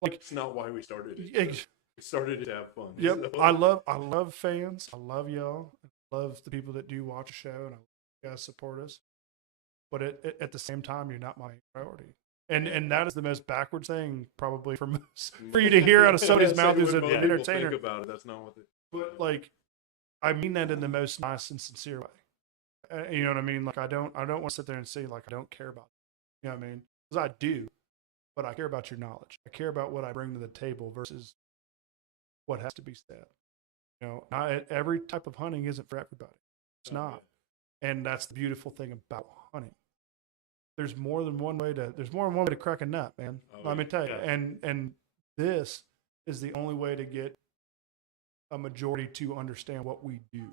Like, it's not why we started it. We started it to have fun. Yep. So. I love fans. I love y'all. I love the people that do watch the show, and I love you guys support us. But at the same time, you're not my priority. And that is the most backwards thing probably for you to hear out of somebody's mouth who's an entertainer. Think about it. That's not what they. But like, I mean that in the most nice and sincere way. You know what I mean? Like, I don't want to sit there and say like I don't care about it. You know what I mean? Because I do, but I care about your knowledge. I care about what I bring to the table versus what has to be said. Not every type of hunting isn't for everybody. It's not, and that's the beautiful thing about hunting. There's more than one way to crack a nut, man. Let me tell you. And this is the only way to get a majority to understand what we do.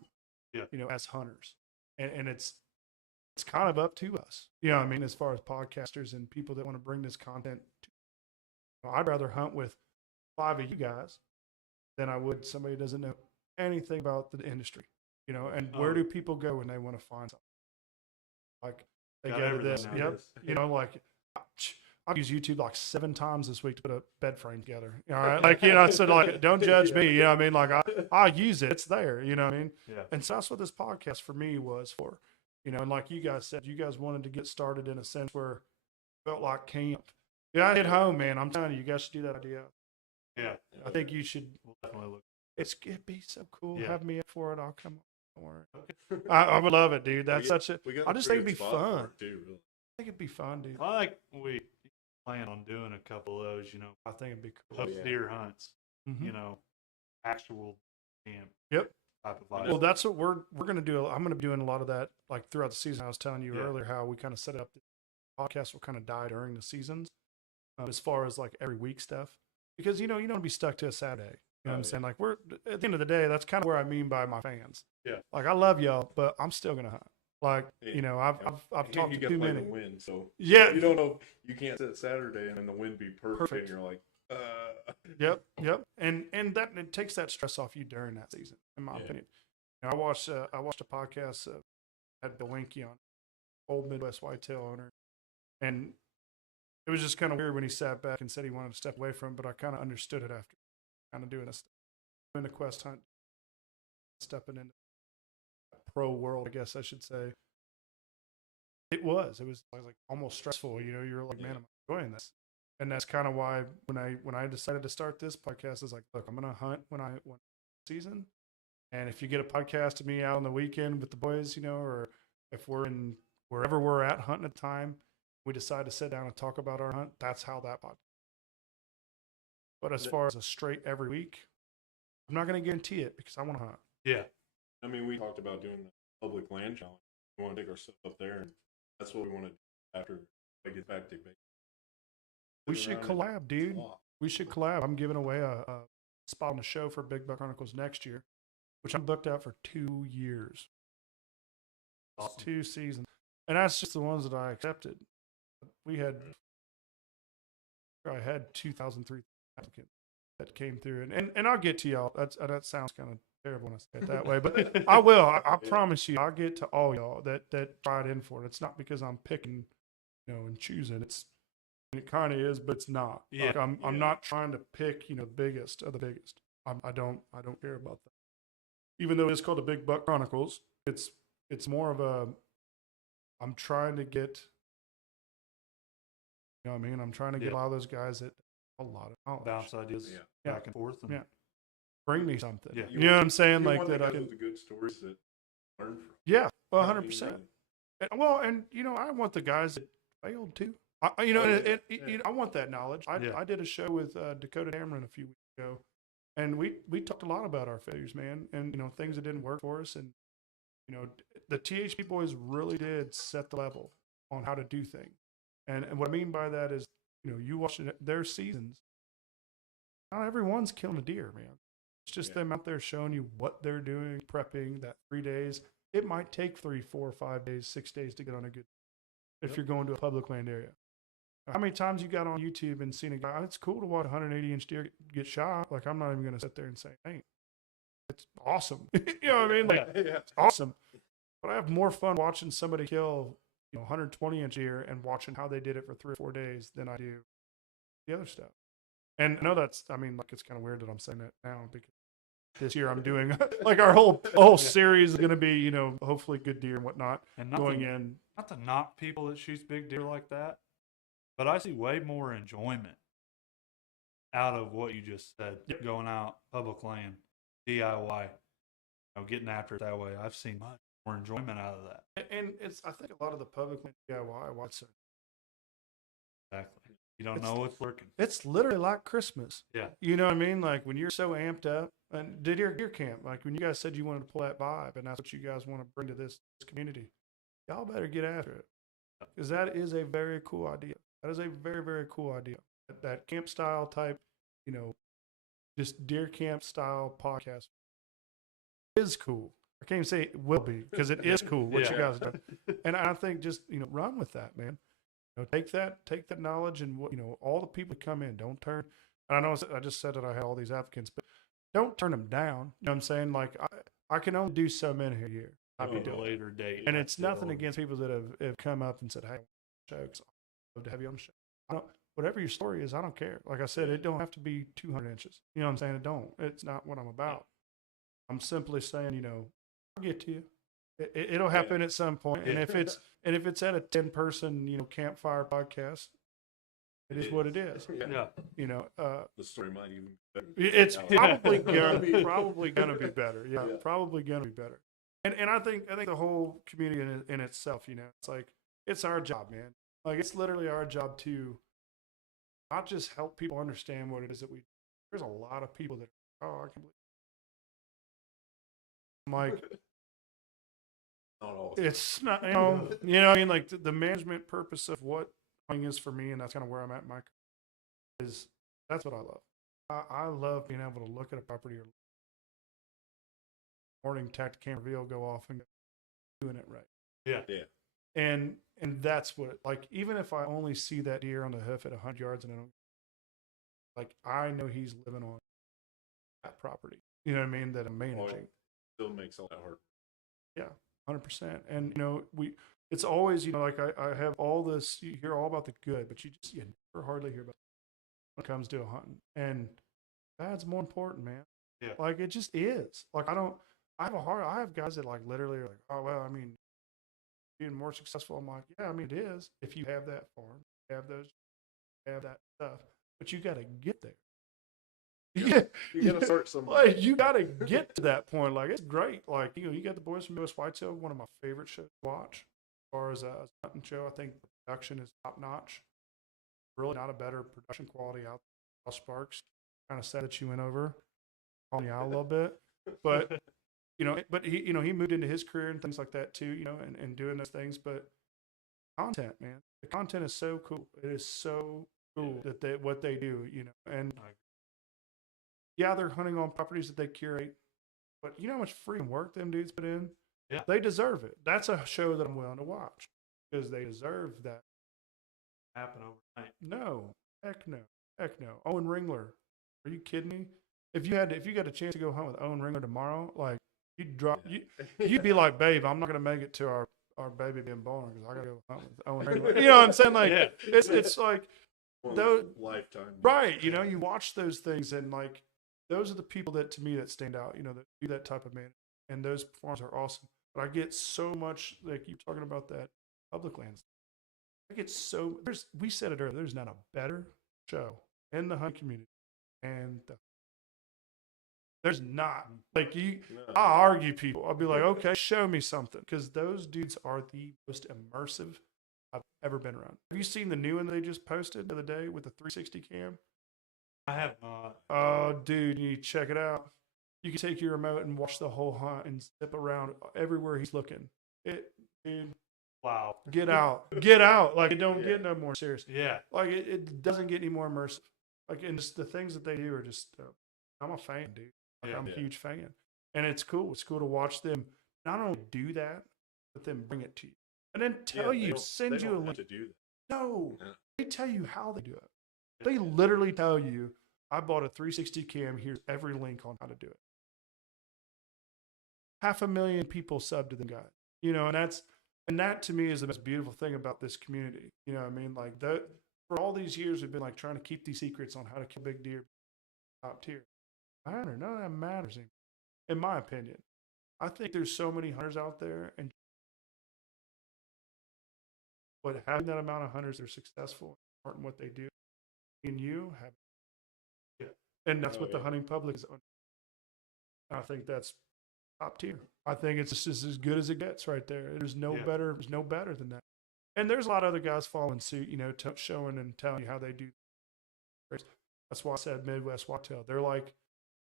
Yeah. As hunters. And it's kind of up to us. You know what I mean? As far as podcasters and people that want to bring this content to. I'd rather hunt with 5 of you guys than I would somebody who doesn't know anything about the industry. And where do people go when they want to find something? Like, they go to this. Yep. Like, I've used YouTube like 7 times this week to put a bed frame together. All right. Like, so like, don't judge me. You know what I mean? Like, I use it. It's there. You know what I mean? Yeah. And so that's what this podcast for me was for. And like you guys said, you guys wanted to get started in a sense where it felt like camp. Yeah, I hit home, man. I'm telling you, you guys should do that idea. Yeah. I think you should. We'll definitely look. It'd be so cool. Yeah. Have me up for it. I'll come. Don't worry. I would love it, dude. That's such a. I just think it'd be fun. Too, really. I think it'd be fun, dude. We plan on doing a couple of those. I think it'd be cool. Deer hunts. Mm-hmm. Actual camp. Yep. Type of vibe. Well, that's what we're going to do. I'm going to be doing a lot of that, like throughout the season. I was telling you earlier how we kind of set up. The podcast will kind of die during the seasons, as far as like every week stuff, because you don't want to be stuck to a Saturday. You know what I'm saying? Like, we're at the end of the day, that's kind of where I mean by my fans. Yeah. Like, I love y'all, but I'm still gonna hunt. Like, I've talked to too many. The wind, so yeah, you don't know. You can't sit Saturday and then the wind be perfect. And you're like, Yep. And that it takes that stress off you during that season, in my opinion. I watched a podcast had Bill Winky on, old Midwest whitetail owner, and it was just kind of weird when he sat back and said he wanted to step away from it, but I kind of understood it after. Kind of doing the quest hunt, stepping into the pro world, I guess I should say. It was like almost stressful. You're like, man, I'm enjoying this, and that's kind of why when I decided to start this podcast, I was like, look, I'm gonna hunt when season, and if you get a podcast of me out on the weekend with the boys, or if we're in wherever we're at hunting at the time, we decide to sit down and talk about our hunt. That's how that podcast. But as far as a straight every week, I'm not going to guarantee it because I want to hunt. Yeah. I mean, we talked about doing the public land challenge. We want to take ourselves up there, and that's what we want to do after I get back to base. We should collab, dude. We should collab. I'm giving away a spot on the show for Big Buck Chronicles next year, which I'm booked out for 2 years. Awesome. 2 seasons. And that's just the ones that I accepted. I had 2,003 applicants that came through, and I'll get to y'all. That sounds kind of terrible when I say it that way, but I will. I promise you, I'll get to all y'all that tried in for it. It's not because I'm picking, and choosing. It kind of is, but it's not. Yeah, like I'm not trying to pick, the biggest of the biggest. I don't care about that. Even though it's called the Big Buck Chronicles, it's more of a. I'm trying to get. You know what I mean? I'm trying to get a lot of those guys that a lot of knowledge. Bounce ideas back and forth. And bring me something. Yeah. You know what I'm saying? You Like want that the I guys can. with the good stories that learn from. Yeah, well, I mean, 100%. really. Well, and I want the guys that failed too. Oh, yeah, I want that knowledge. Yeah. I did a show with Dakota Dameron a few weeks ago, and we talked a lot about our failures, man, and things that didn't work for us, and the THP boys really did set the level on how to do things, and what I mean by that is you watch their seasons. Not everyone's killing a deer, man. It's just them out there showing you what they're doing, prepping that 3 days. It might take 3, 4, 5 days, 6 days to get on a good. If you're going to a public land area, how many times you got on YouTube and seen a guy? It's cool to watch a 180-inch deer get shot. Like I'm not even going to sit there and say, "Hey, it's awesome." You know what I mean? Like it's awesome. But I have more fun watching somebody kill 120-inch deer and watching how they did it for 3 or 4 days than I do the other stuff. And I know it's kind of weird that I'm saying that now because this year I'm doing like our whole series is going to be, hopefully good deer and whatnot And going in. Not to knock people that shoots big deer like that, but I see way more enjoyment out of what you just said. Going out public land, DIY, getting after it that way. I've seen much more enjoyment out of that. And I think a lot of the public land DIY watch it. Exactly. You don't know what's working. It's literally like Christmas. Yeah. You know what I mean? Like when you're so amped up and did your deer camp, like when you guys said you wanted to pull that vibe and that's what you guys want to bring to this community, y'all better get after it. Because that is a very cool idea. That is a very, very cool idea. That camp style type, just deer camp style podcast is cool. I can't even say it will be because it is cool what you guys do. And I think just, run with that, man. Take that knowledge and all the people that come in, don't turn. And I know I just said that I had all these applicants, but don't turn them down. You know what I'm saying? Like I can only do so many a year. At a later date. And it's nothing against people that have come up and said, "Hey, I'd love to have you on the show." Whatever your story is, I don't care. Like I said, it don't have to be 200 inches. You know what I'm saying? It don't. It's not what I'm about. I'm simply saying, I'll get to you. It'll happen at some point. And if it's at a 10-person, campfire podcast, it is what it is. Yeah. The story might even be better. It's probably gonna be better. Yeah, probably gonna be better. And I think the whole community in itself, it's like it's our job, man. Like it's literally our job to not just help people understand what it is that we do. There's a lot of people that I can't believe. I'm like, not all. It's not, I mean, like the management purpose of what hunting is for me, and that's kind of where I'm at, Mike. That's what I love. I love being able to look at a property or morning tactic cam reveal go off and doing it right. Yeah. And that's what even if I only see that deer on the hoof at 100 yards and I know he's living on that property. You know what I mean? That I'm managing. Still makes all that hard. Yeah, 100%. And it's always I have all this. You hear all about the good, but you never hardly hear about when it comes to hunting. And bad's more important, man. Yeah. Like it just is. Like I have guys that literally are like, oh well, I mean, being more successful. I'm like, yeah, I mean it is if you have that farm, have that stuff, but you got to get there. Yeah. You got to start somewhere. You got to get to that point. Like it's great. Like you got the boys from US Whitetail, one of my favorite shows to watch. As far as a hunting show, I think the production is top notch. Really not a better production quality out there. Sparks, kind of sad that you went over, calling you out a little bit, but but he moved into his career and things like that too, and doing those things. But content, man, the content is so cool. It is so cool that what they do, and yeah, they're hunting on properties that they curate, but you know how much freaking work them dudes put in? Yeah. They deserve it. That's a show that I'm willing to watch because they deserve that. Happen overnight. No, heck no. Owen Ringler, are you kidding me? If you got a chance to go hunt with Owen Ringler tomorrow, you'd be like, babe, I'm not gonna make it to our baby being born because I gotta go hunt with Owen Ringler. You know what I'm saying? Like it's like those lifetime. Right. You watch those things and those are the people that to me that stand out, that do that type of man. And those farms are awesome. But I get so much, like you talking about that public lands. I get we said it earlier, there's not a better show in the hunt community and There's not. Like No. I argue people. I'll be like, okay, show me something. Because those dudes are the most immersive I've ever been around. Have you seen the new one they just posted the other day with the 360 cam? I have not. Oh, dude, you need to check it out. You can take your remote and watch the whole hunt and zip around everywhere he's looking. Dude, Wow. get out. Get out. Like, it don't get no more serious. Yeah. Like, it doesn't get any more immersive. Like, and just the things that they do are just, I'm a fan, dude. Like, I'm a huge fan. And it's cool. It's cool to watch them not only do that, but then bring it to you. And then tell you, send you a link. To do that. No, they tell you how they do it. They literally tell you, I bought a 360 cam. Here's every link on how to do it. 500,000 people sub to the guy, you know, and that to me is the most beautiful thing about this community. You know what I mean? Like that for all these years, we've been like trying to keep these secrets on how to kill big deer top tier. None of that matters anymore, in my opinion. I think there's so many hunters out there, and but having that amount of hunters that are successful in what they do, and you have, and that's what the hunting public is on. I think that's top tier. I think it's just as good as it gets right there. There's no better. There's no better than that. And there's a lot of other guys following suit, you know, showing and telling you how they do. That's why I said Midwest Whitetail. They're like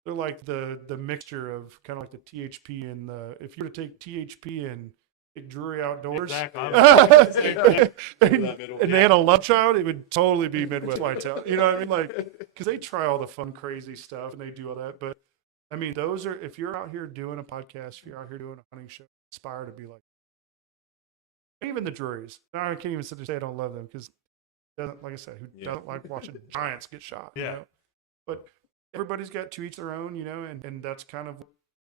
the mixture of kind of like the THP and the. If you were to take THP and Drury Outdoors, Exactly. and they had a love child, it would totally be Midwest Whitetail. You know what I mean? Like, because they try all the fun, crazy stuff and they do all that. But I mean, those are, if you're out here doing a podcast, if you're out here doing a hunting show, aspire to be like, even the Drurys. I can't even sit there and say I don't love them because, like I said, who doesn't like watching giants get shot? Yeah. You know? But everybody's got to each their own, you know, and that's kind of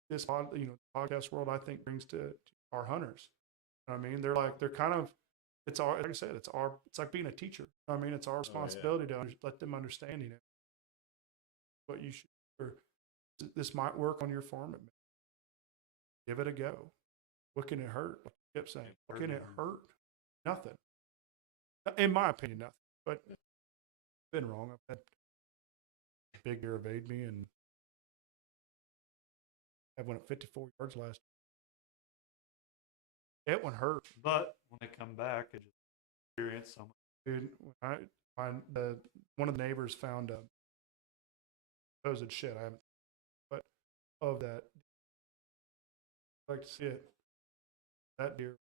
this, podcast world I think brings to our hunters. You know what I mean, they're kind of, it's our, like I said, it's like being a teacher. You know what I mean, it's our responsibility to let them understand, you know, what you should, or this might work on your farm. Give it a go. What can it hurt? Like you kept saying, what can it hurt? Nothing. In my opinion, nothing. But I've been wrong. I've had big deer evade me, and I went at 54 yards last. It one hurt. But when they come back, it just experience so much. Dude, one of the neighbors found a supposed shit. I haven't, but of that, I'd like to see it. That deer.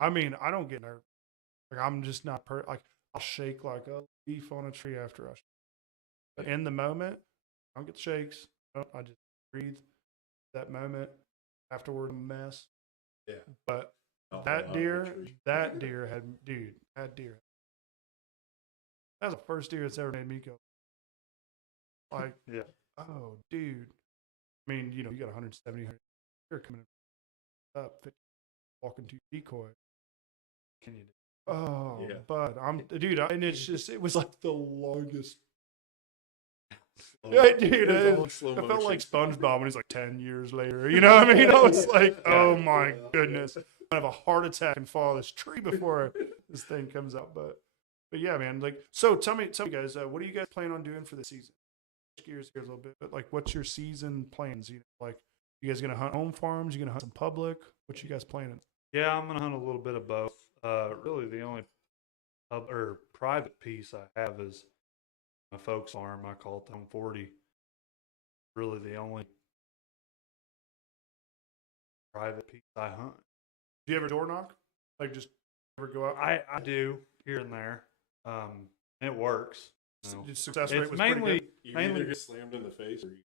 I mean, I don't get nervous. Like, I'm just not like, I'll shake like a leaf on a tree after I. But in the moment, I don't get the shakes. I just breathe. That moment afterward, I'm a mess. Yeah. But that deer had, dude, that deer. That's the first deer that's ever made me go. Like, oh, dude. I mean, you know, you got 170 deer coming up, walking to decoy. Can you do? Oh, but and it's just, it was like the longest. Yeah, dude, I felt like SpongeBob when he's like 10 years later. You know what I mean? I was like, oh my goodness, I have a heart attack and fall this tree before this thing comes out. But yeah, man. Like, so tell me, guys, what do you guys plan on doing for the season? Switch gears here a little bit, but like, what's your season plans? You know, like, you guys gonna hunt home farms? You gonna hunt some public? What you guys planning? Yeah, I'm gonna hunt a little bit of both. Really, the only private piece I have is my folks' farm. I call it Home 40. Really, the only private piece I hunt. Do you ever door knock? Like, just ever go out? I do here and there. It works. Success rate it's was mainly pretty good. You either get slammed in the face or you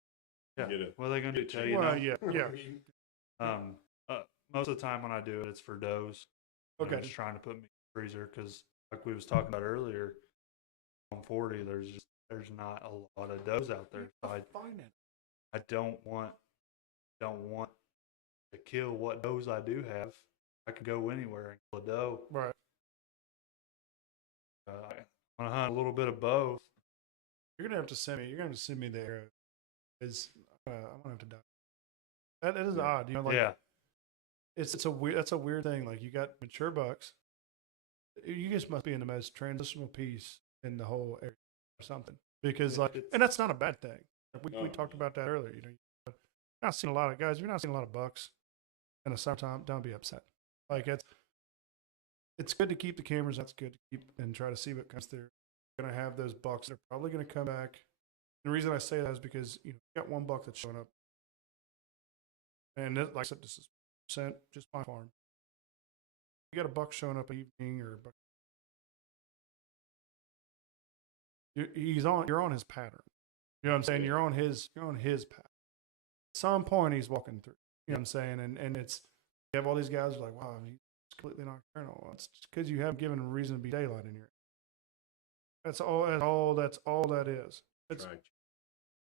get it. What are they gonna do? Tell you? Well, No? yeah. Most of the time when I do it, it's for does. Okay. I'm just trying to put me in the freezer because, like we was talking about earlier, on 40, there's not a lot of does out there. So I don't want to kill what does I do have. I could go anywhere and kill a doe. Right. I want to hunt a little bit of both. You're gonna have to send me the arrow, because I'm gonna have to die. That is odd, you know. Like, it's a weird. That's a weird thing. Like, you got mature bucks. You just must be in the most transitional piece in the whole area or something. Because and that's not a bad thing. We talked about that earlier. You're not seeing a lot of guys. You're not seeing a lot of bucks in the summertime. Don't be upset. Like it's good to keep the cameras. That's good to keep and try to see what comes through. You're gonna have those bucks. They're probably gonna come back. The reason I say that is because you got one buck that's showing up, and like I said, this is percent just my farm. You got a buck showing up evening or a buck. You're on his pattern. You know what I'm saying? You're on his pattern. At some point he's walking through. You know what I'm saying? And it's you have all these guys who are like, wow, he's completely nocturnal. Well, it's because you haven't given him a reason to be daylight in here. That's all that is. It's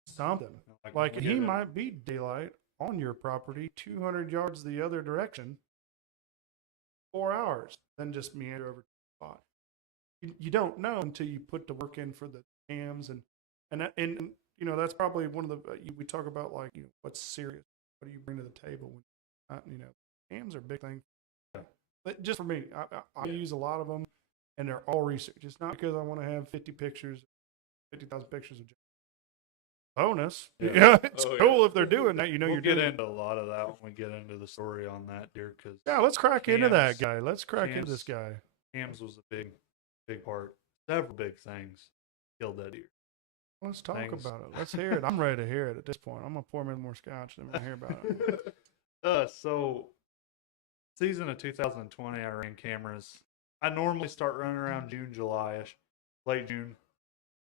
something. Like he might be daylight on your property 200 yards the other direction, 4 hours, then just meander over to the spot. You don't know until you put the work in for the cams and that's probably one of the we talk about like what's serious, what do you bring to the table when cams are a big thing. Yeah. But just for me, I use a lot of them, and they're all research. It's not because I want to have 50,000 pictures of bonus. Yeah, it's cool if they're doing that. We'll get into a lot of that when we get into the story on that deer. Because let's crack into that guy. Let's crack into this guy. Cams was a big part. Several big things killed that deer. Let's talk about it. Let's hear it. I'm ready to hear it at this point. I'm gonna pour me more scotch and we're gonna hear about it. So season of 2020, I ran cameras. I normally start running around June, July-ish, late June,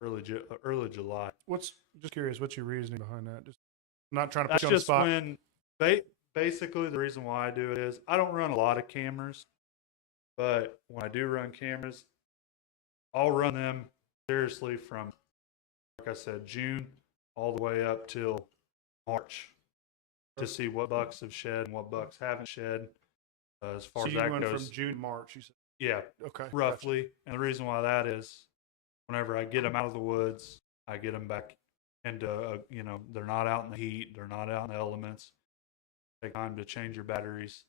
early July. Just curious? What's your reasoning behind that? Just not trying to put you on the spot. When basically the reason why I do it is I don't run a lot of cameras, but when I do run cameras, I'll run them seriously from, like I said, June all the way up till March to see what bucks have shed and what bucks haven't shed. As far as that goes, from June to March, you said. Yeah, okay, roughly. Gotcha. And the reason why that is, whenever I get them out of the woods, I get them back into they're not out in the heat, they're not out in the elements. Take time to change your batteries.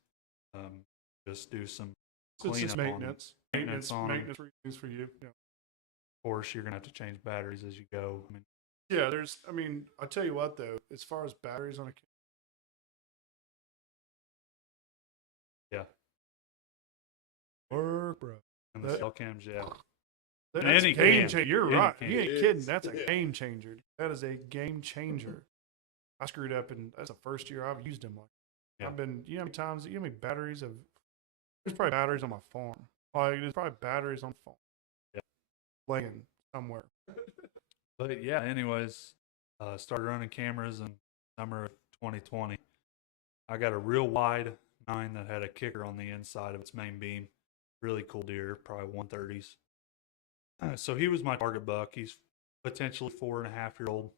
Just do some cleanup maintenance. Maintenance reasons for you. Yeah. Of course, you're gonna have to change batteries as you go. I'll tell you what though, as far as batteries on a work, bro. And the cell cams, That's a game changer. You're right. You ain't kidding. That's a game changer. That is a game changer. I screwed up, and that's the first year I've used them. I've been, how many times, how many batteries of, there's probably batteries on my farm. There's probably batteries on the farm. Yeah. Laying somewhere. But anyways, started running cameras in summer of 2020. I got a real wide 9 that had a kicker on the inside of its main beam. Really cool deer, probably 130s. So he was my target buck. He's potentially 4.5-year-old.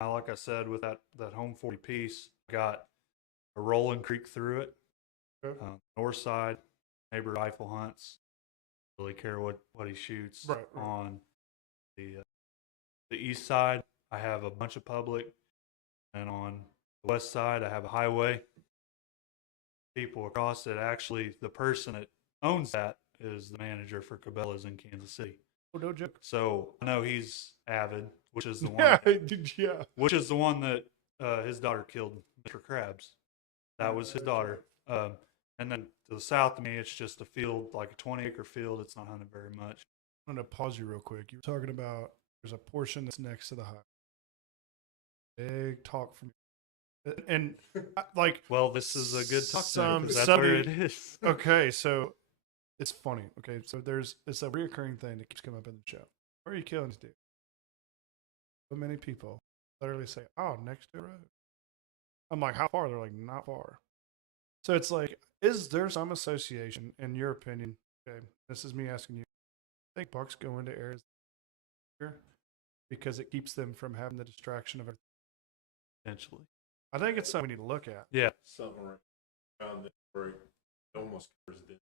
Like I said, with that home 40 piece, I got a rolling creek through it. North side, neighbor rifle hunts. Really care what he shoots. Right. On the east side, I have a bunch of public, and on the west side, I have a highway. People across it. Actually, the person that owns that is the manager for Cabela's in Kansas City. Oh, no joke. So I know he's avid, which is the one. Which is the one that his daughter killed, Mr. Krabs. That was his daughter. And then to the south of me, it's just a field, like a 20-acre field. It's not hunted very much. I'm going to pause you real quick. You were talking about there's a portion that's next to the highway. Big talk from you. And well, this is a good talk because that's where it is. Okay, so it's funny. Okay, so it's a reoccurring thing that keeps coming up in the show. Where are you killing this deer? So many people literally say, "Oh, next to the road." I'm like, "How far?" They're like, "Not far." So it's like, is there some association, in your opinion? Okay, this is me asking you. I think bucks go into areas because it keeps them from having the distraction of everything. Potentially. I think it's something we need to look at. Yeah. Something around there where it almost covers it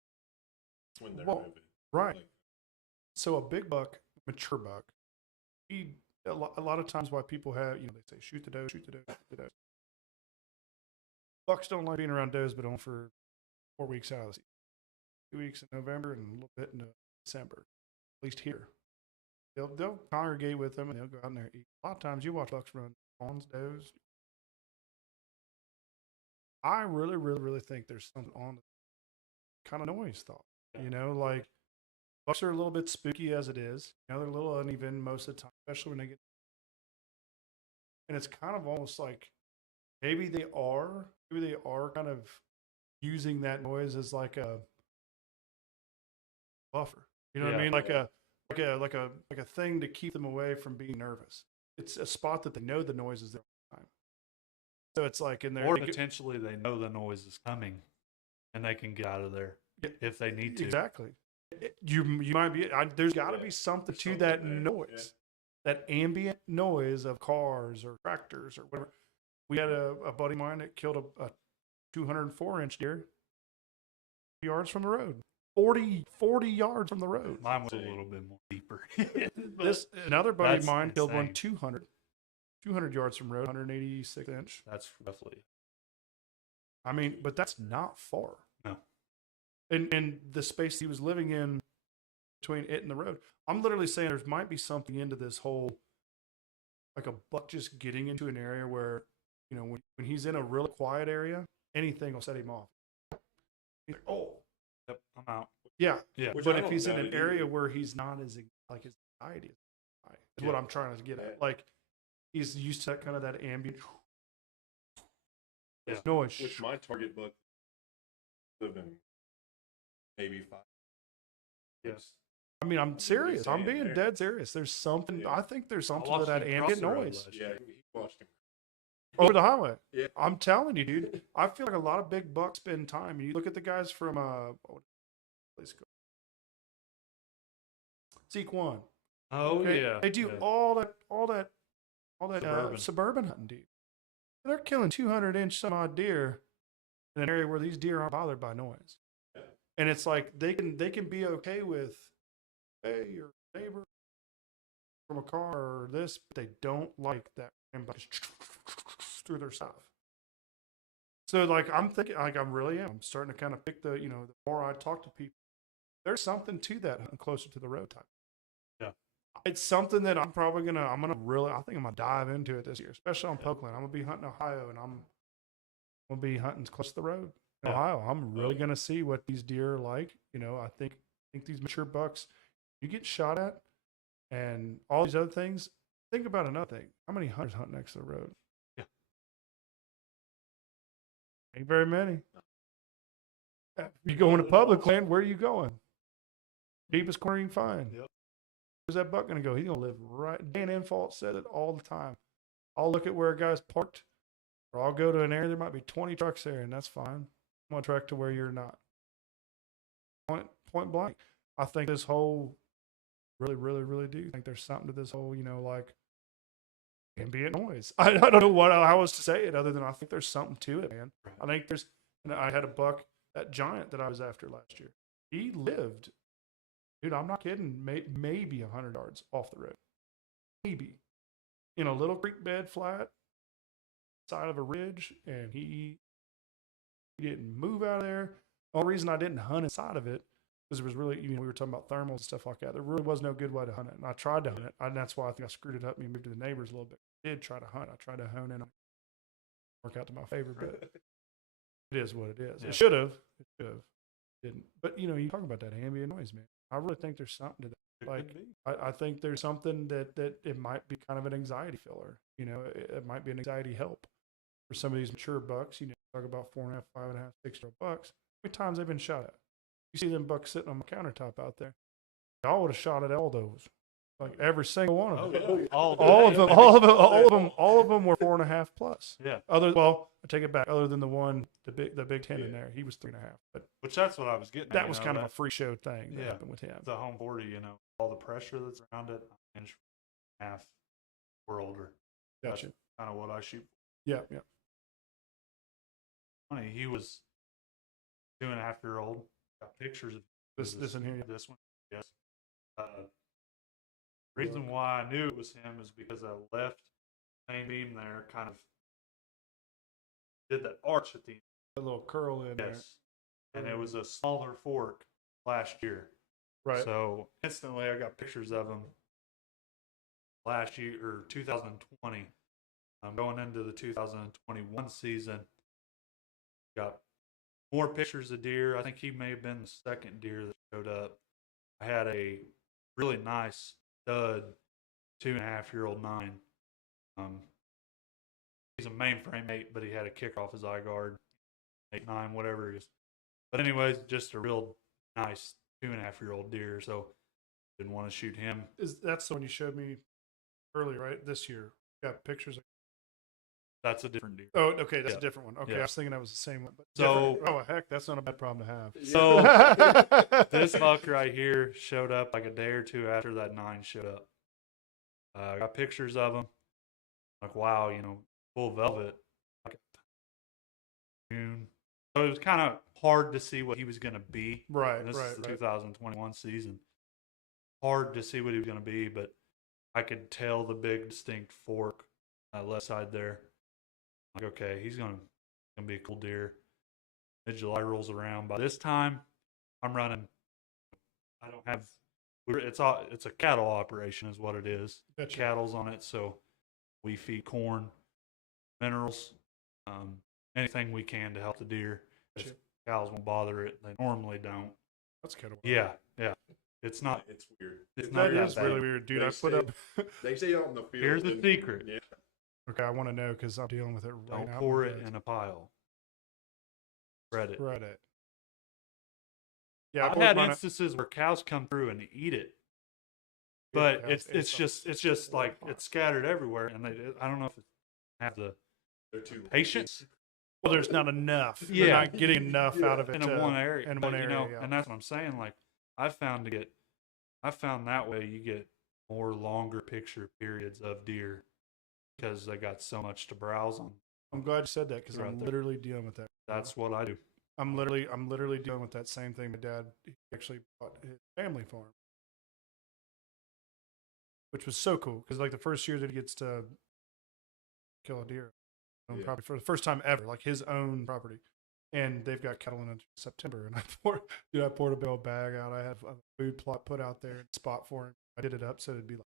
when they're moving. Right. So a big buck, mature buck, a lot of times why people have, they say, shoot the doe, shoot the doe, shoot the doe. Bucks don't like being around does, but only for 4 weeks out of the season. 2 weeks in November and a little bit in December, at least here. They'll congregate with them and they'll go out and there eat. A lot of times you watch bucks run fawns, does. I really, really, really think there's something on the kind of noise thought. You know, like bucks are a little bit spooky as it is. You know, they're a little uneven most of the time, especially when they get. And it's kind of almost like maybe they are kind of using that noise as like a buffer. You know what I mean? Like a thing to keep them away from being nervous. It's a spot that they know the noise is there all the time. So it's like in there. Or potentially they know the noise is coming and they can get out of there if they need to. Exactly. You might be, there's got to be something to that noise, that ambient noise of cars or tractors or whatever. We had a buddy of mine that killed a 204-inch deer yards from the road. 40 yards from the road. Mine was a little bit more deeper. Another buddy of mine killed one 200 yards from road, 186 inch. That's roughly. I mean, but that's not far. No. And the space he was living in between it and the road. I'm literally saying there might be something into this whole, like a buck just getting into an area where, you know, when he's in a really quiet area, anything will set him off. He's like, oh. Yep, I'm out. Yeah. Which But if he's in an area where he's not as, like, his anxiety is what I'm trying to get at. Like, he's used to that kind of that ambient noise. Which my target buck live in maybe 5. Yes. I mean, I'm serious. I'm being dead serious. There's something. I think there's something to that ambient noise. Yeah, he watched him. Over the highway. Yeah. I'm telling you, dude. I feel like a lot of big bucks spend time. And you look at the guys from place go. Seek One. Oh Okay? yeah. They do all that suburban hunting, dude. They're killing 200-inch some odd deer in an area where these deer aren't bothered by noise. Yeah. And it's like they can be okay with, hey, your neighbor from a car or this, but they don't like that through their stuff. So like I'm thinking, like I'm starting to kind of pick the more I talk to people, there's something to that hunting closer to the road type. Yeah. It's something that I think I'm gonna dive into it this year, especially on Pokeland. I'm gonna be hunting Ohio, and I'm gonna be hunting close to the road in Ohio. I'm really gonna see what these deer are like. You know, I think these mature bucks, you get shot at, and all these other things. Think about another thing. How many hunters hunt next to the road? Yeah. Ain't very many. You go into public land, where are you going? Deepest corner you can find. Yep. Where's that buck going to go? He's going to live right. Dan Infalt said it all the time. I'll look at where a guy's parked, or I'll go to an area, there might be 20 trucks there, and that's fine. I'm going to track to where you're not. Point blank. I think this whole, really, really, really do think there's something to this whole, like, ambient noise. I don't know how else to say it other than I think there's something to it, man. I think I had a buck, that giant that I was after last year. He lived, dude, I'm not kidding, maybe 100 yards off the road. Maybe. In a little creek bed flat, side of a ridge, and he didn't move out of there. The only reason I didn't hunt inside of it because it was really, we were talking about thermals and stuff like that. There really was no good way to hunt it. And I tried to hunt it. And that's why I think I screwed it up and moved to the neighbors a little bit. I did try to hunt. I tried to hone in. Work out to my favor, but it is what it is. Yeah. It should have. Didn't. But, you talk about that ambient noise, man. I really think there's something to that. Like, I think there's something that it might be kind of an anxiety filler. It might be an anxiety help for some of these mature bucks. Talk about 4.5, 5.5, 6-year-old bucks. How many times they've been shot at? You see them bucks sitting on the countertop out there. Y'all would have shot at all those. Like every single one of them. All of them were 4.5 plus. Yeah. I take it back. Other than the one, the Big Ten in there, he was 3.5. But which that's what I was getting. That was kind of a free show thing that happened with him. The home 40, all the pressure that's around it, inch half or older. Gotcha. That's kind of what I shoot. Yeah. Funny, he was 2.5-year-old. Got pictures of this in here. This one, yes. Reason why I knew it was him is because I left main beam there, kind of did that arch at the end. A little curl in there. And it was a smaller fork last year. Right. So instantly I got pictures of him last year or 2020. I'm going into the 2021 season. Got more pictures of deer. I think he may have been the second deer that showed up. I had a really nice stud 2.5-year-old 9. He's a mainframe 8, but he had a kick off his eye guard, 8, 9, whatever it is. But anyways, just a real nice 2.5-year-old deer. So didn't want to shoot him. That's the one you showed me earlier, right? This year. Got pictures. That's a different deer. Oh, okay, that's a different one. Okay, I was thinking that was the same one. But so, oh heck, that's not a bad problem to have. So this buck right here showed up like a day or two after that 9 showed up. I got pictures of him. Like, wow, full velvet. Like June. So it was kind of hard to see what he was going to be. Right, This is the 2021 season. Hard to see what he was going to be, but I could tell the big distinct fork on the left side there. Like, okay, he's going to be a cool deer. Mid-July rolls around. By this time, I'm running. I don't have. It's a cattle operation, is what it is. Gotcha. Cattle's on it, so we feed corn, minerals, anything we can to help the deer. Gotcha. Cows won't bother it. They normally don't. That's kind of weird. Yeah. It's not. It's weird. It's not that is bad. really weird, dude. They say out in the field. Here's the secret. Yeah. Okay, I want to know because I'm dealing with it right now. Don't pour it in a pile. Spread it. Spread it. Yeah, I've had instances where cows come through and eat it, but it's just like it's scattered everywhere, and I don't know if it have the patience. Well, there's not enough. Yeah, they're not getting enough out of it in one area. In one area, and that's what I'm saying. Like I found that way you get more longer picture periods of deer because they got so much to browse on. I'm glad you said that because I'm literally dealing with that. That's what I do. I'm literally dealing with that same thing. My dad actually bought his family farm, which was so cool because like the first year that he gets to kill a deer, probably for the first time ever, like his own property, and they've got cattle in September. And I poured a big old bag out. I had a food plot put out there, spot for him. I did it up so it'd be like,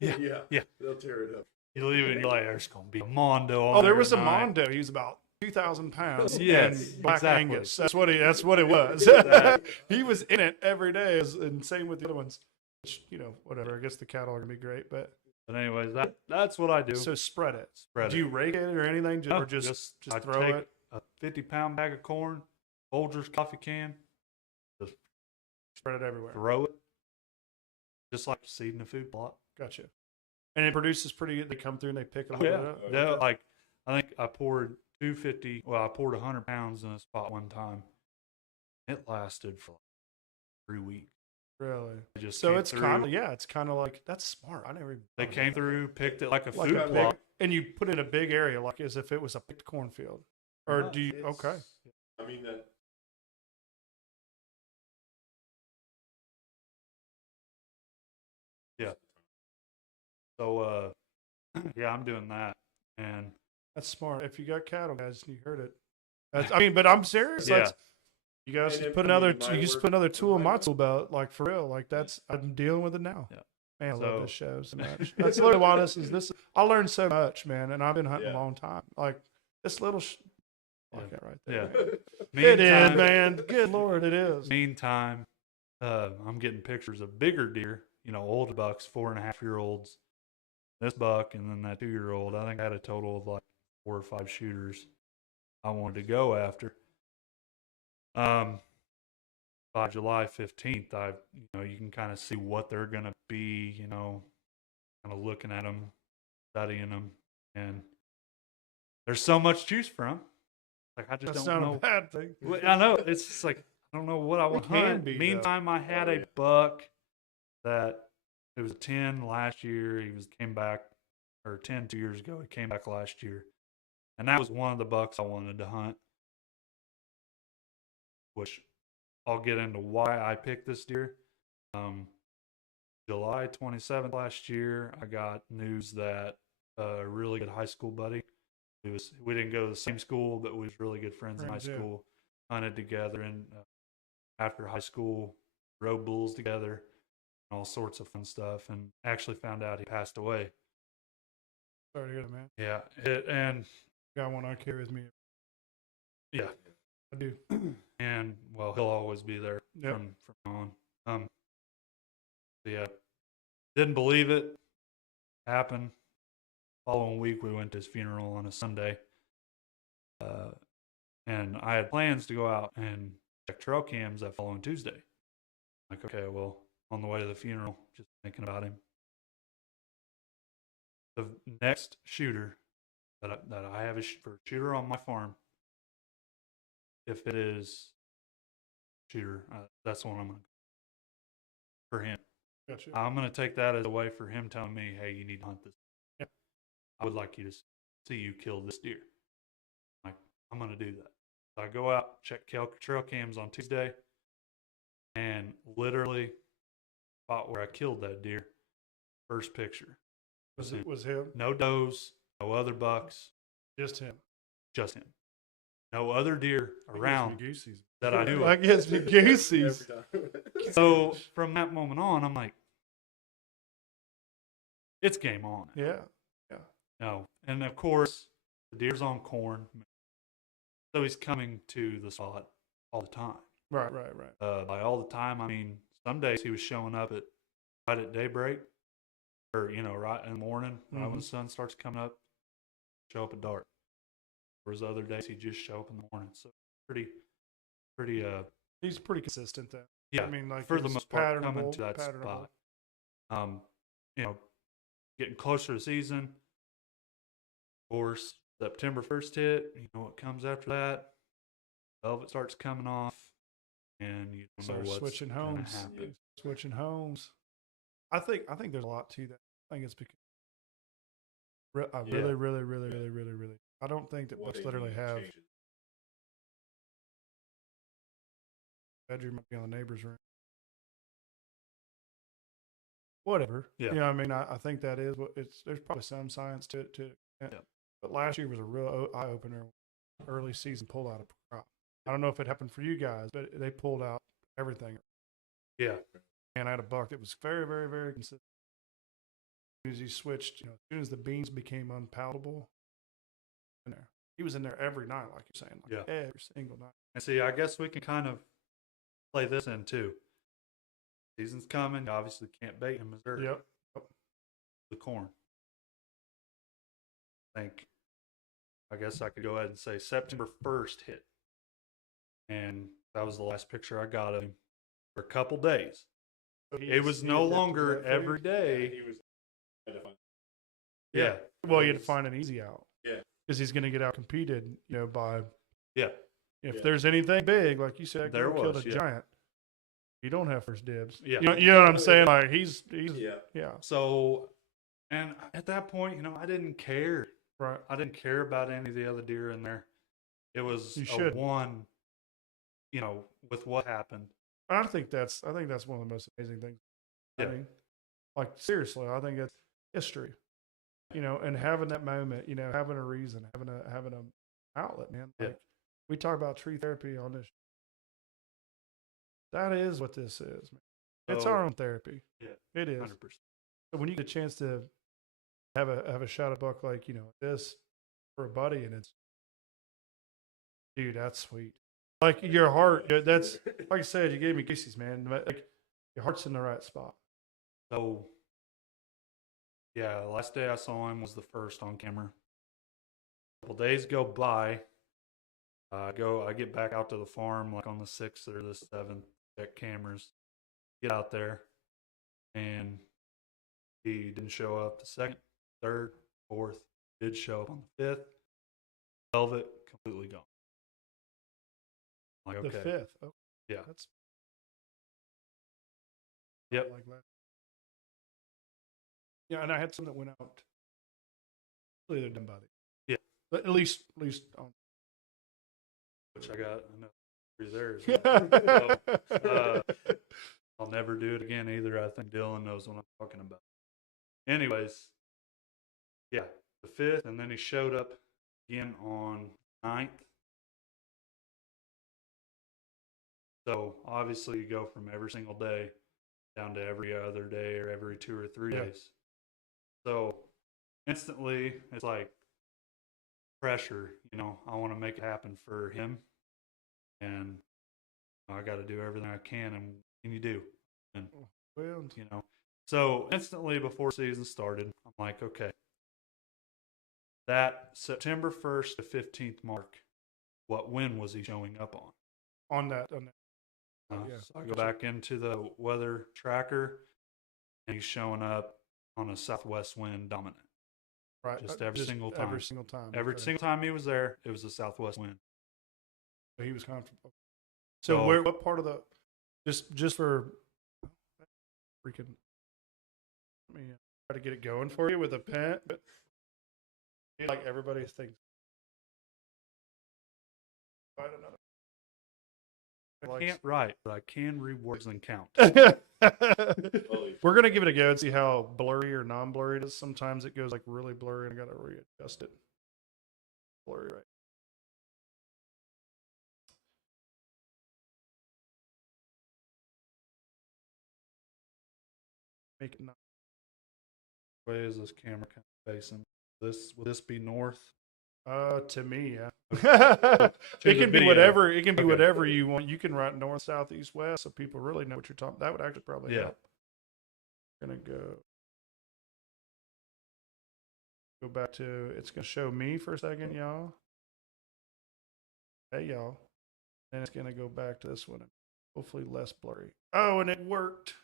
yeah. They'll tear it up. You leave it, you're like, there's gonna be a mondo. Oh, there was a mondo. He was about 2,000 pounds. Yes, and Black exactly. Angus. That's what it was. Exactly. He was in it every day, and same with the other ones. Which, whatever. I guess the cattle are gonna be great, but anyways, that's what I do. So spread it. Spread do you rake it or anything, or just throw take it? A 50-pound bag of corn, Folgers coffee can, just spread it everywhere. Throw it, just like seeding a food plot. Gotcha. And it produces pretty good. They come through and they pick it up. Yeah. Like I think I poured 250. Well, I poured 100 pounds in a spot one time. It lasted for like 3 weeks. Really? So it's kind of like that's smart. I never. They came through, picked it like a food plot, and you put it in a big area, like as if it was a picked cornfield. Or do you? Okay. I mean that. Yeah. So, I'm doing that, and that's smart. If you got cattle, guys, you heard it. But I'm serious. Yeah. You guys just put another tool in my tool belt, like for real. Like I'm dealing with it now. Yeah. Man, I love this show so much. That's literally why this. I learned so much, man, and I've been hunting a long time. Like this little. Like that right there. Yeah. It is, man. Good Lord, it is. Meantime, I'm getting pictures of bigger deer. Old bucks, 4.5-year-olds. This buck and then that 2-year-old. I think I had a total of like 4 or 5 shooters I wanted to go after. By July 15th, you can kind of see what they're going to be, kind of looking at them, studying them, and there's so much to choose from. Like, I just That's don't not know. a bad thing. I know. It's just like, I don't know what I want to hunt. Meantime, I had a buck that it was 10 last year. Came back, or 10 2 years ago. He came back last year. And that was one of the bucks I wanted to hunt, which I'll get into why I picked this deer. July 27th last year, I got news that a really good high school buddy, we didn't go to the same school, but we was really good friends in high school, hunted together, and after high school, rode bulls together, all sorts of fun stuff, and actually found out he passed away Sorry to hear that, man. Yeah, and Got one I carry with me. yeah, I do. and well, he'll always be there Yep. from on. Yeah, didn't believe it. Happened. Following week, we went to his funeral on a Sunday, and I had plans to go out and check trail cams that following Tuesday. Like, okay, well, on the way to the funeral, just thinking about him. The next shooter that I have for shooter on my farm, if it is shooter, that's the one I'm going to for him. Gotcha. I'm going to take that as a way for him telling me, hey, you need to hunt this. Yeah. I would like you to see you kill this deer. Like, I'm going to do that. So I go out, check trail cams on Tuesday, and literally spot where I killed that deer. First picture. Was him? No does, no other bucks, Just him. just him. No other deer around that I knew I of. guess me goosies. So from that moment on, I'm like, it's game on. Yeah. No. And of course, the deer's on corn. So he's coming to the spot all the time. Right. By all the time, I mean, some days he was showing up right at daybreak, or right in the morning, right when the sun starts coming up, show up at dark. Whereas other days he'd just show up in the morning. So pretty. He's pretty consistent then. Yeah, I mean, like for the most part, patternable, coming to that spot. Getting closer to the season. Of course, September 1st hit. You know what comes after that? Velvet starts coming off, and you don't know what's switching gonna homes. happen. Switching homes. I think there's a lot to that. I think it's because I really. I don't think that books literally have. Bedroom might be on the neighbor's room. Whatever. Yeah. I mean, I think that is what it's. There's probably some science to it too. Yeah. But last year was a real eye opener. Early season pulled out a crop. I don't know if it happened for you guys, but they pulled out everything. Yeah. And I had a buck that was very, very, very consistent. As soon as he switched, as soon as the beans became unpalatable, he was in there every night, like you're saying, every single night. And see, I guess we can kind of play this in too. Season's coming. You obviously can't bait in Missouri. Yep. The corn. I guess I could go ahead and say September 1st hit. And that was the last picture I got of him for a couple days. So it was no longer every day. Yeah. Well, you had to find an easy out. Yeah. Because he's going to get out competed, by. Yeah. If there's anything big, like you said, there killed was a giant. You don't have first dibs. Yeah. You know what I'm saying? Like he's yeah. So, and at that point, I didn't care. Right. I didn't care about any of the other deer in there. It was one, with what happened. I think that's one of the most amazing things. Yeah. I mean, like seriously, I think it's history. And having that moment, having a reason, having an outlet, man. Like we talk about tree therapy on this. That is what this is, man. It's our own therapy. Yeah. It is. 100%. So when you get a chance to have a shot at buck like, this for a buddy, and it's, dude, that's sweet. Like your heart, that's, like I said, you gave me kisses, man. Like your heart's in the right spot. So, yeah, the last day I saw him was the first on camera. A couple days go by. I get back out to the farm like on the 6th or the 7th, check cameras, get out there, and he didn't show up the 2nd, 3rd, 4th, did show up on the 5th. Velvet, completely gone. Like, okay. The 5th. Oh, yeah. That's. Yep. Like that. Yeah, and I had some that went out. Hopefully they're done by the. Yeah. But at least on. Which I got there. So, I'll never do it again either. I think Dylan knows what I'm talking about. Anyways, yeah, the 5th, and then he showed up again on 9th. So obviously you go from every single day down to every other day or every 2 or 3 days. So instantly it's like pressure. I want to make it happen for him, and I got to do everything I can, and you do. And Well, so instantly before season started, I'm like, okay, that September 1st to 15th mark, what wind was he showing up on? On that. So I go back into the weather tracker, and he's showing up on a southwest wind dominant. Right. Just every single time. Every single time. Every single time he was there, it was a southwest wind. So he was comfortable. So what part of the, just for freaking, let me try to get it going for you with a pen, but like everybody thinks. Find another. I can't write, but I can read words and count. We're gonna give it a go and see how blurry or non-blurry it is. Sometimes it goes like really blurry, and I gotta readjust it. Blurry, right? Make it not. Which way is this camera kind of facing? Will this be north? To me, yeah. It can be whatever. It can be whatever you want. You can write north, south, east, west, so people really know what you're talking. That would actually probably help. Gonna go back to. It's gonna show me for a second, y'all. Hey, y'all. And it's gonna go back to this one. Hopefully less blurry. Oh, and it worked.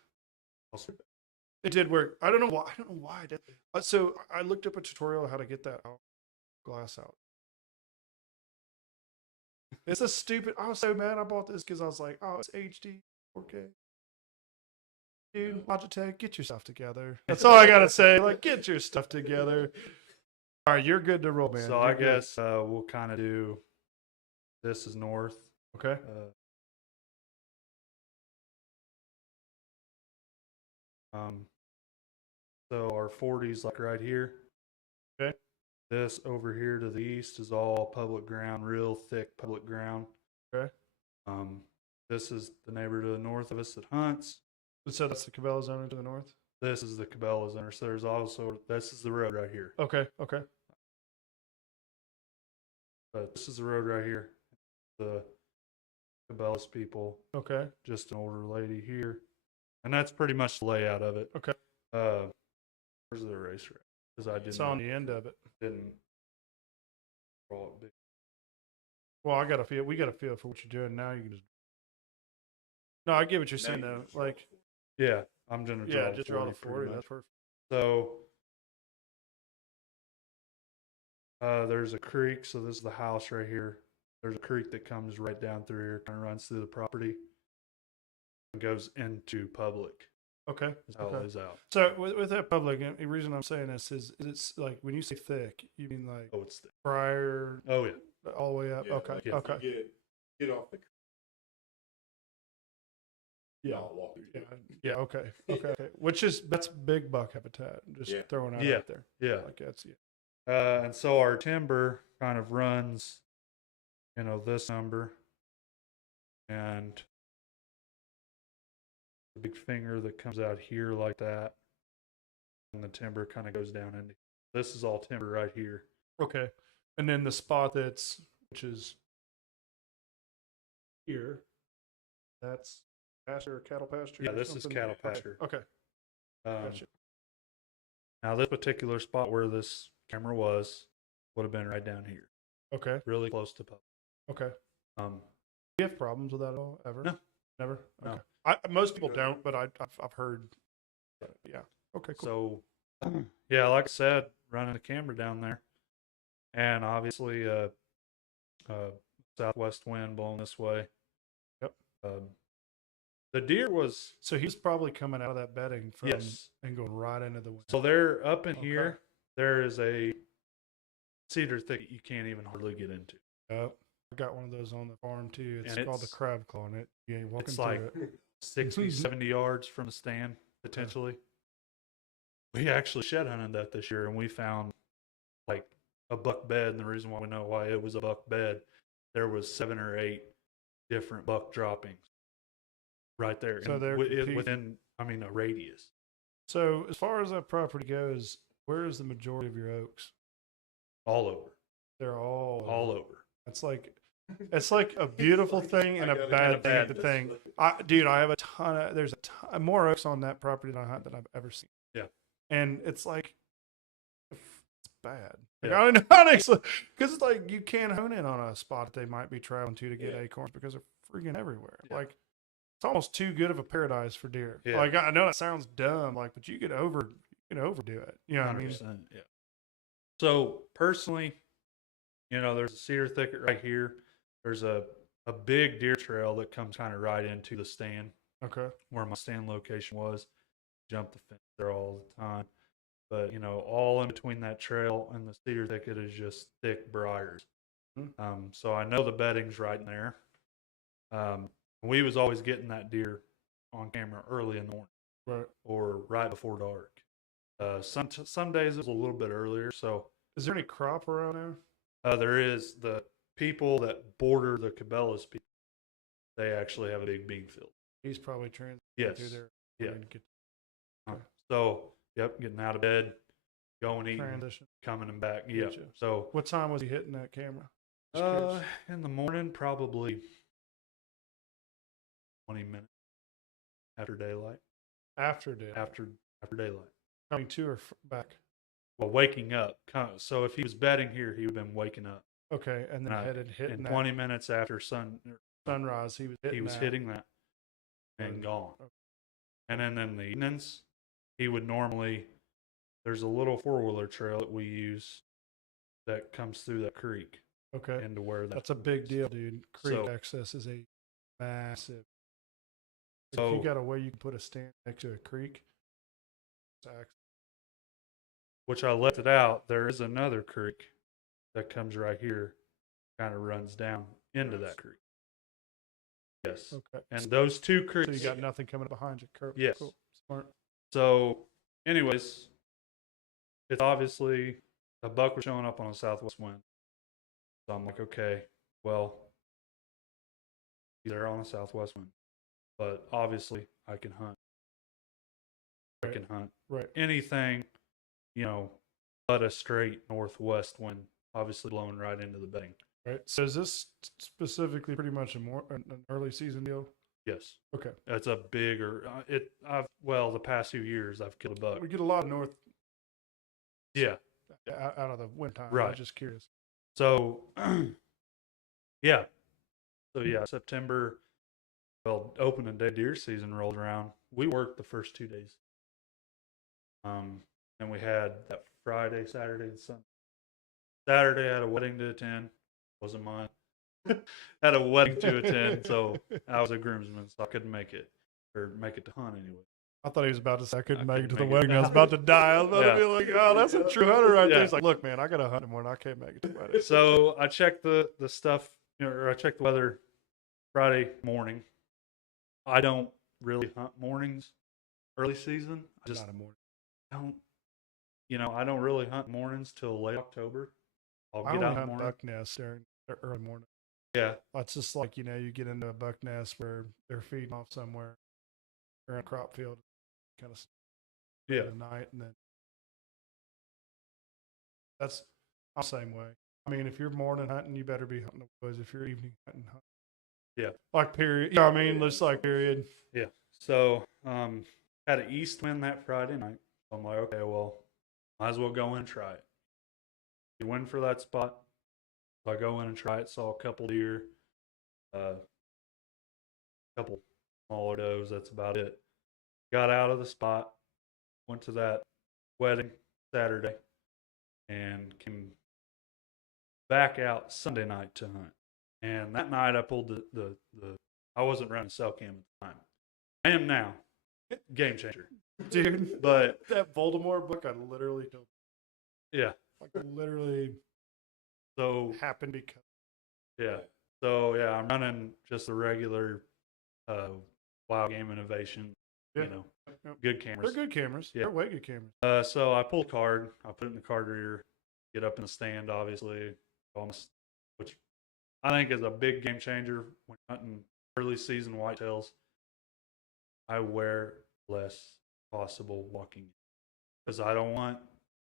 It did work. I don't know why. I did. So I looked up a tutorial on how to get that glass out. It's a stupid. I was so mad I bought this because I was like, oh, it's HD 4K. Dude, Logitech, get yourself together. That's all I gotta say. Like, get your stuff together. All right, you're good to roll, man. So I guess we'll kind of do. This is north. Okay. So our 40's like right here. Okay. This over here to the east is all public ground, real thick public ground. Okay. This is the neighbor to the north of us that hunts. So that's the Cabela Zone to the north? This is the Cabela Zone. So there's also, this is the road right here. Okay. But this is the road right here. The Cabela's people. Okay. Just an older lady here. And that's pretty much the layout of it. Okay. Where's the eraser? Because I didn't. It's on the end of it. Didn't draw it big. Well, I got a feel. We got a feel for what you're doing now. You can just. No, I get what you're saying though. Like, yeah, I'm gonna draw. Just draw the 40. That's perfect. So, there's a creek. So this is the house right here. There's a creek that comes right down through here, kind of runs through the property, and goes into public. Okay. That's how it lays out. So with that public, the reason I'm saying this is it's like when you say thick, you mean like it's thick. prior. Oh yeah. All the way up. Yeah, Okay. like Okay. Get off the. Yeah. I'll walk through Yeah. Yeah. Okay. Okay. That's big buck habitat. Just throwing out right there. Yeah. Like that's And so our timber kind of runs, this number, and the big finger that comes out here like that, and the timber kind of goes down into. This is all timber right here. Okay. And then the spot which is here, that's pasture or cattle pasture? Yeah, this is cattle pasture. Okay. Gotcha. Now, this particular spot where this camera was would have been right down here. Okay. Really close to public. Okay. Do you have problems with that at all? Ever? No. Never? No. Okay. Most people don't, but I've heard. Yeah. Okay, cool. So, yeah, like I said, running the camera down there. And obviously, southwest wind blowing this way. Yep. The deer was. So he was probably coming out of that bedding from Yes. and going right into the wind. So they're up in here. There is a cedar thicket you can't even hardly get into. Yep. I got one of those on the farm too. It's And called the crab claw, and you ain't walking It's through like it. 60, 70 yards from the stand, potentially. We actually shed hunted that this year, and we found like a buck bed. And the reason why we know why it was a buck bed, there was 7 or 8 different buck droppings right there. So and they're within, a radius. So as far as that property goes, Where is the majority of your oaks? All over. They're all over. It's like a beautiful thing and a bad thing. Dude, I have there's a ton more oaks on that property than I've ever seen. Yeah. And it's like, it's bad. Like, Yeah. I don't know how to explain, because it's like you can't hone in on a spot that they might be traveling to get acorns because they're freaking everywhere. Yeah. Like, it's almost too good of a paradise for deer. Yeah. Like, I know that sounds dumb, like, but you can overdo it. You know what I mean? Yeah. So personally, there's a cedar thicket right here. There's a big deer trail that comes kind of right into the stand. Okay. Where my stand location was. Jump the fence there all the time. But, all in between that trail and the cedar thicket is just thick briars. Mm-hmm. So I know the bedding's right in there. We was always getting that deer on camera early in the morning. Right. Or right before dark. Some days it was a little bit earlier. So is there any crop around there? There is. The people that border the Cabela's people, they actually have a big bean field. He's probably transiting through there. Yeah. So, getting out of bed, going eating, transition, coming and back. Yeah. Gotcha. So, what time was he hitting that camera? In the morning, probably 20 minutes after daylight. After daylight. After daylight. Coming to or back? Well, waking up. So if he was bedding here, he would have been waking up. Okay, and then hitting 20 minutes after sunrise, he was hitting that and gone. Okay. And then in the evenings, he would normally, there's a little 4-wheeler trail that we use that comes through that creek. Okay. Into where that's a big deal, dude. Creek access is a massive. So if you got a way you can put a stand next to a creek, which I left it out. There is another creek that comes right here, kind of runs down into that creek. Yes. Okay. And those two creeks. So you got nothing coming behind you. Yes. Cool. Smart. So, anyways, it's obviously a buck was showing up on a southwest wind. So I'm like, okay, well, he's there on a southwest wind. But obviously, I can hunt. Right. I can hunt. Right. Anything, but a straight northwest wind, obviously blowing right into the bedding. Right. So is this specifically pretty much an early season deal? Yes. Okay. It's a bigger. The past few years I've killed a buck. We get a lot of north. Yeah. Out of the winter time. Right. I'm just curious. So, yeah. So September. Well, opening day deer season rolled around. We worked the first 2 days. And we had that Friday, Saturday, and Sunday. Saturday I had a wedding to attend. Wasn't mine. Had a wedding to attend, so I was a groomsman, so I couldn't make it to hunt anyway. I thought he was about to say I couldn't make it to the wedding. I was about to die. I was about to be like, oh, that's a true hunter right there. He's like, look, man, I got to hunt tomorrow. I can't make it to the wedding. So I checked the stuff, or I checked the weather Friday morning. I don't really hunt mornings early season. Not a morning. I don't really hunt mornings till late October. I'll get out in the morning. Buck nests during the early morning. Yeah. It's just like, you get into a buck nest where they're feeding off somewhere or in a crop field, kind of at night. And then I'm the same way. I mean, if you're morning hunting, you better be hunting the woods. If you're evening hunting. Yeah. Like period. Yeah, I mean, just like period. Yeah. So, had an east wind that Friday night. I'm like, okay, well, might as well go in and try it. You win for that spot. So I go in and try it. Saw a couple deer, a couple smaller does. That's about it. Got out of the spot. Went to that wedding Saturday, and came back out Sunday night to hunt. And that night I pulled the I wasn't running cell cam at the time. I am now. Game changer. Dude. But that Voldemort book, I literally don't. Yeah. Like literally happened because. Yeah. So I'm running just a regular wild game innovation. Yeah. Good cameras. They're good cameras. Yeah. They're way good cameras. So I pulled a card, I put it in the card reader, get up in the stand, obviously, which I think is a big game changer when hunting early season whitetails. I wear less possible walking because I don't want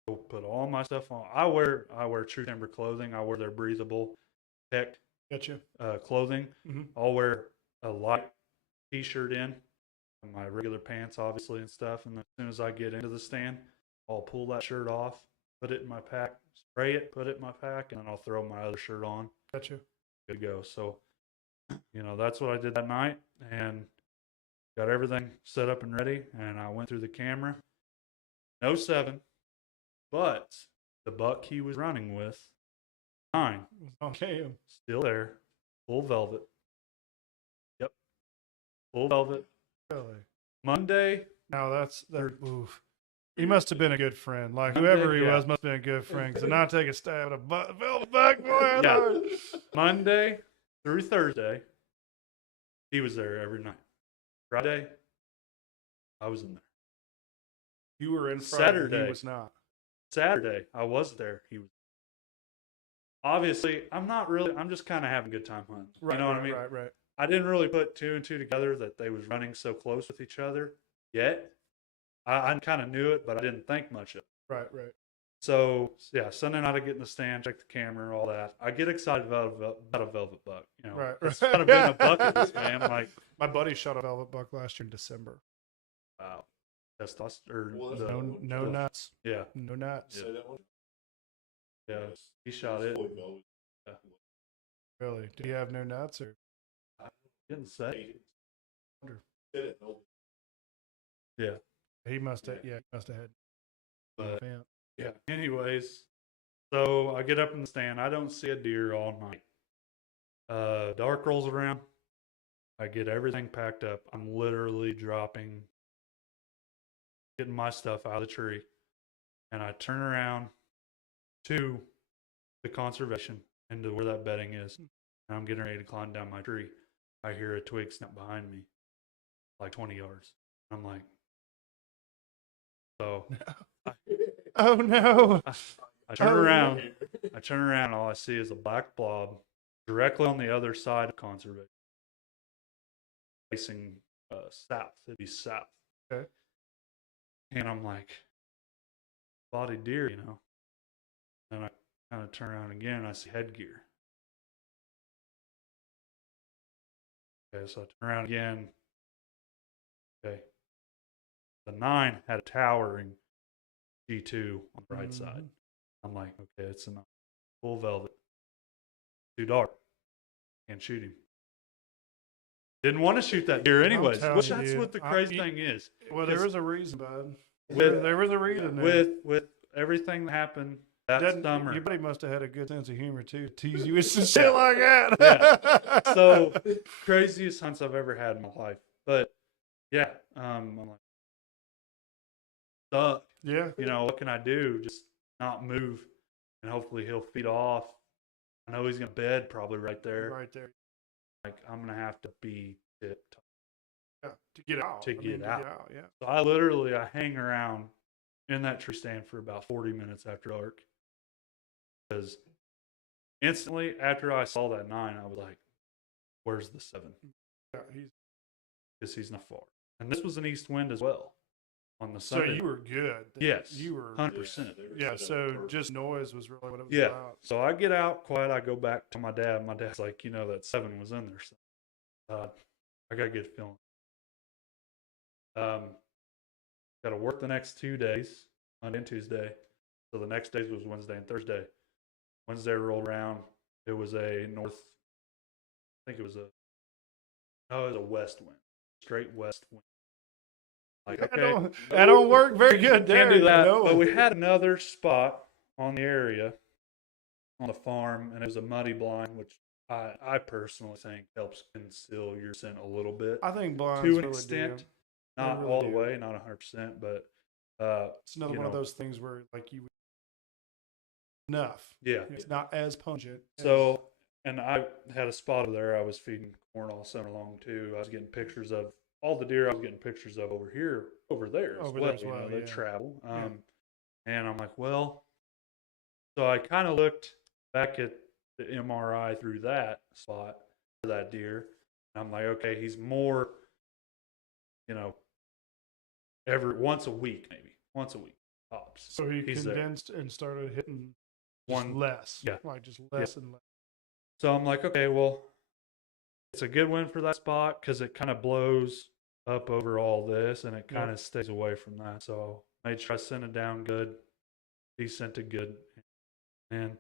Go put all my stuff on. I wear True Timber clothing. I wear their breathable tech Gotcha. clothing. Mm-hmm. I'll wear a light t-shirt in, my regular pants, obviously, and stuff. And as soon as I get into the stand, I'll pull that shirt off, put it in my pack, spray it, put it in my pack, and then I'll throw my other shirt on. Gotcha. Good to go. So, that's what I did that night, and got everything set up and ready. And I went through the camera. No 7, but the buck he was running with, 9, Okay. still there, full velvet. Yep, full velvet. Really? Monday. Now that's oof. He must have been a good friend. Like Monday, whoever he yeah. was must have been a good friend. Because to not take a stab at a velvet buck, boy. Yeah. Monday through Thursday, he was there every night. Friday, I was in there. You were in Friday. Saturday. He was not. Saturday, I was there. He was. Obviously, I'm just kind of having a good time hunting. Right, you know what I mean? Right. I didn't really put 2 and 2 together that they was running so close with each other yet. I kind of knew it, but I didn't think much of it. Right. So, yeah, Sunday night I get in the stand, check the camera, all that. I get excited about a velvet buck. Right. It's kind of been a bucket list, man. Like, my buddy shot a velvet buck last year in December. wow. That's No nuts. Yeah. No nuts. Say that one. Yeah. He shot it. Yeah. Really? Did he have no nuts or? Didn't say. Yeah. He must have. Yeah, he must have had. But, yeah. Anyways, so I get up in the stand. I don't see a deer all night. Dark rolls around. I get everything packed up. I'm literally getting my stuff out of the tree. And I turn around to the conservation and to where that bedding is. And I'm getting ready to climb down my tree. I hear a twig snap behind me, like 20 yards. I'm like, so. Oh no! I turn around. I turn around. All I see is a black blob directly on the other side of conservation, facing south. It'd be south. Okay. And I'm like, spotted deer, Then I kind of turn around again and I see headgear. Okay, so I turn around again. Okay. The 9 had a towering G2 on the right side. I'm like, okay, it's a full velvet. Too dark. Can't shoot him. Didn't want to shoot that deer anyways. Which that's what the crazy thing is. Well, there was a reason, bud. With, there was a reason. There. With everything that happened that summer. Your buddy must have had a good sense of humor too. Tease you with some shit like that. Yeah. So craziest hunts I've ever had in my life. But yeah, I'm like, stuck. Yeah. What can I do? Just not move, and hopefully he'll feed off. I know he's gonna bed probably right there. Right there. Like I'm gonna have to be tip top. Yeah, to get out. To get out. Yeah. So I hang around in that tree stand for about 40 minutes after dark. Because instantly after I saw that 9, I was like, where's the 7? Yeah, because he's not far. And this was an east wind as well on the Sunday. So you were good. Yes. You were 100%. Yeah, so just noise was really what it was Yeah. about. So I get out quiet. I go back to my dad. My dad's like, that 7 was in there. So I got a good feeling. Got to work the next 2 days, Monday and Tuesday. So the next days was Wednesday and Thursday. Wednesday rolled around. It was a it was a west wind, straight west wind. Like, okay, I don't work very good there. Can't do that. But we had another spot on the area, on the farm, and it was a muddy blind, which I personally think helps conceal your scent a little bit. I think blinds to an really extent, do. not really all do. the way, not 100%, but it's another one of those things where like you enough. Yeah, it's not as pungent. So, and I had a spot over there. I was feeding corn all summer long too. I was getting pictures of all the deer I was getting pictures of over there as well. They travel. And I'm like, well, so I kind of looked back at the MRI through that spot for that deer. And I'm like, okay, he's more, every once a week, maybe once a week. tops. So he He's condensed and started hitting one less. Yeah. Like just less and less. So I'm like, okay, well, it's a good win for that spot because it kind of blows up over all this and it kind of stays away from that. So made sure I sent it down good. He sent it good. And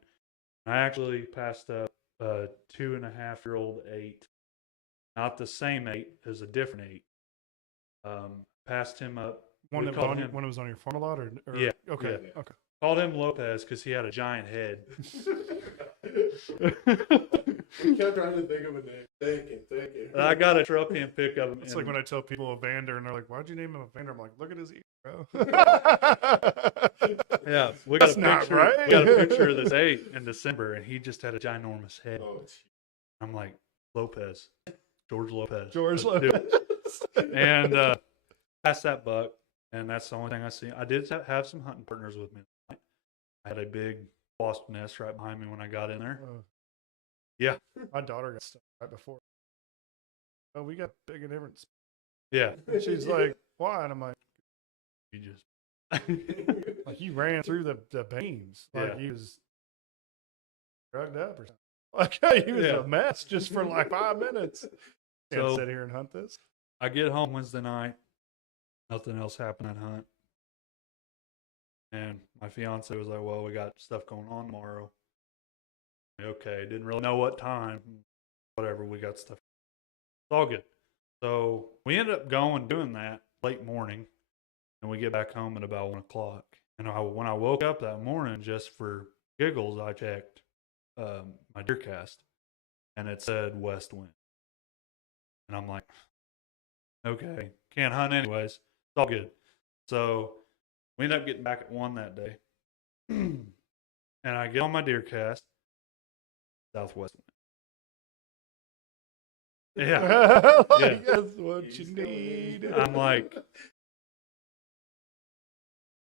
I actually passed up a 2.5-year-old 8. Not the same 8, as a different 8. Passed him up. When it was on your farm a lot, or Yeah. Okay. Yeah. Okay. Called him Lopez because he had a giant head. I kept trying to think of a name. Thinking. I got a trophy and pick up. It's like when I tell people Evander and they're like, "Why'd you name him Evander?" I'm like, "Look at his ear, bro." Yeah, we got That's a not picture. right. We got a picture of this 8 in December, and he just had a ginormous head. Oh, I'm like, Lopez, George Lopez. George Let's do Lopez. it. And passed that buck, and that's the only thing I see. I did have some hunting partners with me. I had a big wasp nest right behind me when I got in there. Yeah. My daughter got stuck right before. Oh, we got big and different. Yeah. And she's like, "Why?" And I'm like, You just "Like he ran through the beams, like he was drugged up or something. Like he was a mess just for like 5 minutes." Can't So- sit here and hunt this. I get home Wednesday night. Nothing else happened at hunt. And my fiance was like, "Well, we got stuff going on tomorrow." Okay, didn't really know what time. Whatever, we got stuff. It's all good. So we ended up doing that late morning, and we get back home at about 1 o'clock. And when I woke up that morning, just for giggles, I checked my deer cast, and it said west wind. And I'm like, okay, can't hunt anyways. It's all good. So we ended up getting back at 1 that day. And I get on my deer cast, southwest wind. Yeah. Yeah. That's what you need. I'm like,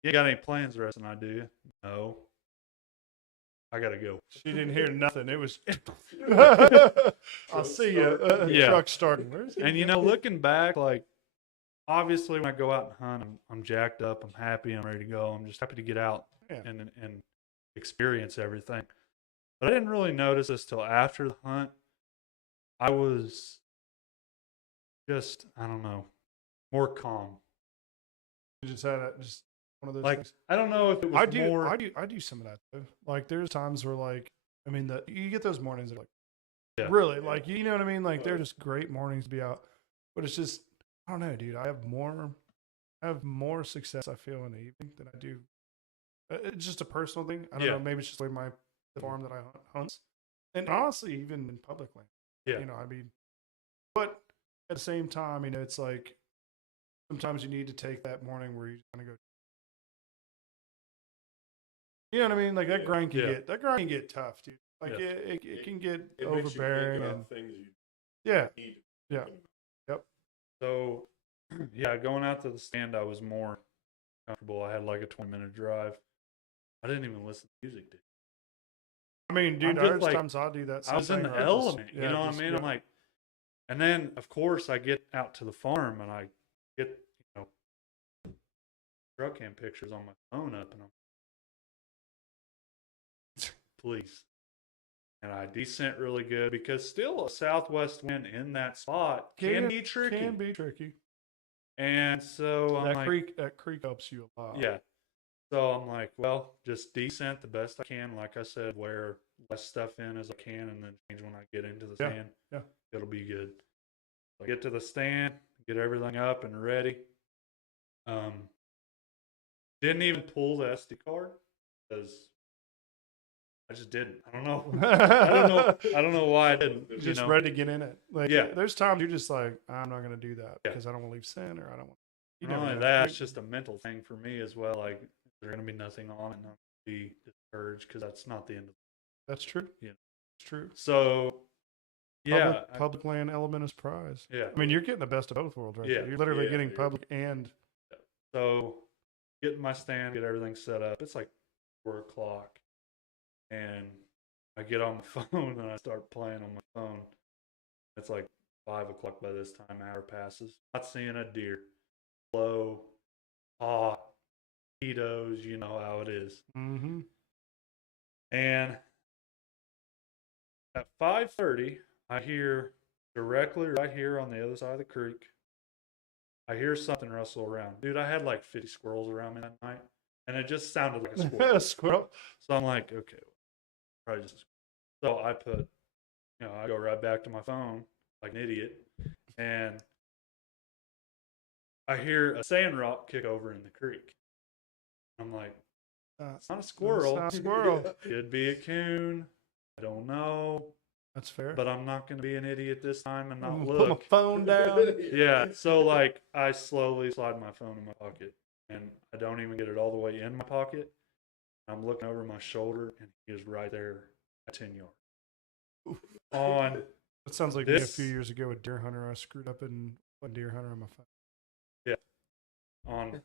"You got any plans the rest of the night, do you?" "No." "I got to go." She didn't hear nothing. It was, "I'll see you." Truck starting. Where's he? And looking back, like, obviously when I go out and hunt, I'm jacked up, I'm happy, I'm ready to go. I'm just happy to get out and experience everything. But I didn't really notice this till after the hunt. I was just, I don't know, more calm. You just had just one of those Like, things. I don't know if it was more. I do some of that though. Like there's times where like, I mean, you get those mornings that are like, Yeah. really, like, you know what I mean? Like they're just great mornings to be out, but it's just, I don't know, dude. I have more success I feel in the evening than I do. It's just a personal thing. I don't know. Maybe it's just like the farm that I hunt, and honestly, even in public land. Yeah. I mean, but at the same time, it's like sometimes you need to take that morning where you kind of go. You know what I mean? Like that grind can get tough, dude. Like it can get overbearing and things you yeah. need. Yeah. Yep. So, going out to the stand, I was more comfortable. I had like a 20-minute drive. I didn't even listen to music, dude. I mean, dude, there's times I'll do that. I was in the element, you know what I mean? I'm like, and then of course I get out to the farm and I get, trail cam pictures on my phone up and I'm please. And I descent really good because still a southwest wind in that spot can be tricky. Can be tricky. And so I'm that creek helps you a lot. Yeah. So I'm like, well, just descent the best I can. Like I said, wear less stuff in as I can and then change when I get into the stand. Yeah. It'll be good. So I get to the stand, get everything up and ready. Didn't even pull the SD card because I just didn't. I don't know. I don't know why I didn't. Just ready to get in it. Like, Yeah. There's times you're just like, I'm not going to do that because I don't want to leave sin or I don't want. Not only that, it's just a mental thing for me as well. Like, there's going to be nothing on it, not be discouraged because that's not the end of it. That's true. Yeah. It's true. So, Public land element is prize. Yeah. I mean, you're getting the best of both worlds right there. You're literally getting public and. So, getting my stand, get everything set up. It's like 4 o'clock. And I get on my phone and I start playing on my phone. It's like 5 o'clock by this time, hour passes. Not seeing a deer. Low, hot, mosquitoes, you know how it is. Mm-hmm. And at 5:30, I hear directly right here on the other side of the creek, I hear something rustle around. Dude, I had like 50 squirrels around me that night, and it just sounded like a squirrel. Squirrel. So I'm like, okay, probably just. So I put, I go right back to my phone like an idiot, and I hear a sand rock kick over in the creek. I'm like, it's not a squirrel. It's not a squirrel. Could be a coon. I don't know. That's fair. But I'm not going to be an idiot this time and not I'm look. put my phone down. Yeah. So like I slowly slide my phone in my pocket, and I don't even get it all the way in my pocket. I'm looking over my shoulder, and he is right there at 10 yards. On That sounds like me a few years ago with Deer Hunter. I screwed up in a Deer Hunter on my phone. Yeah. On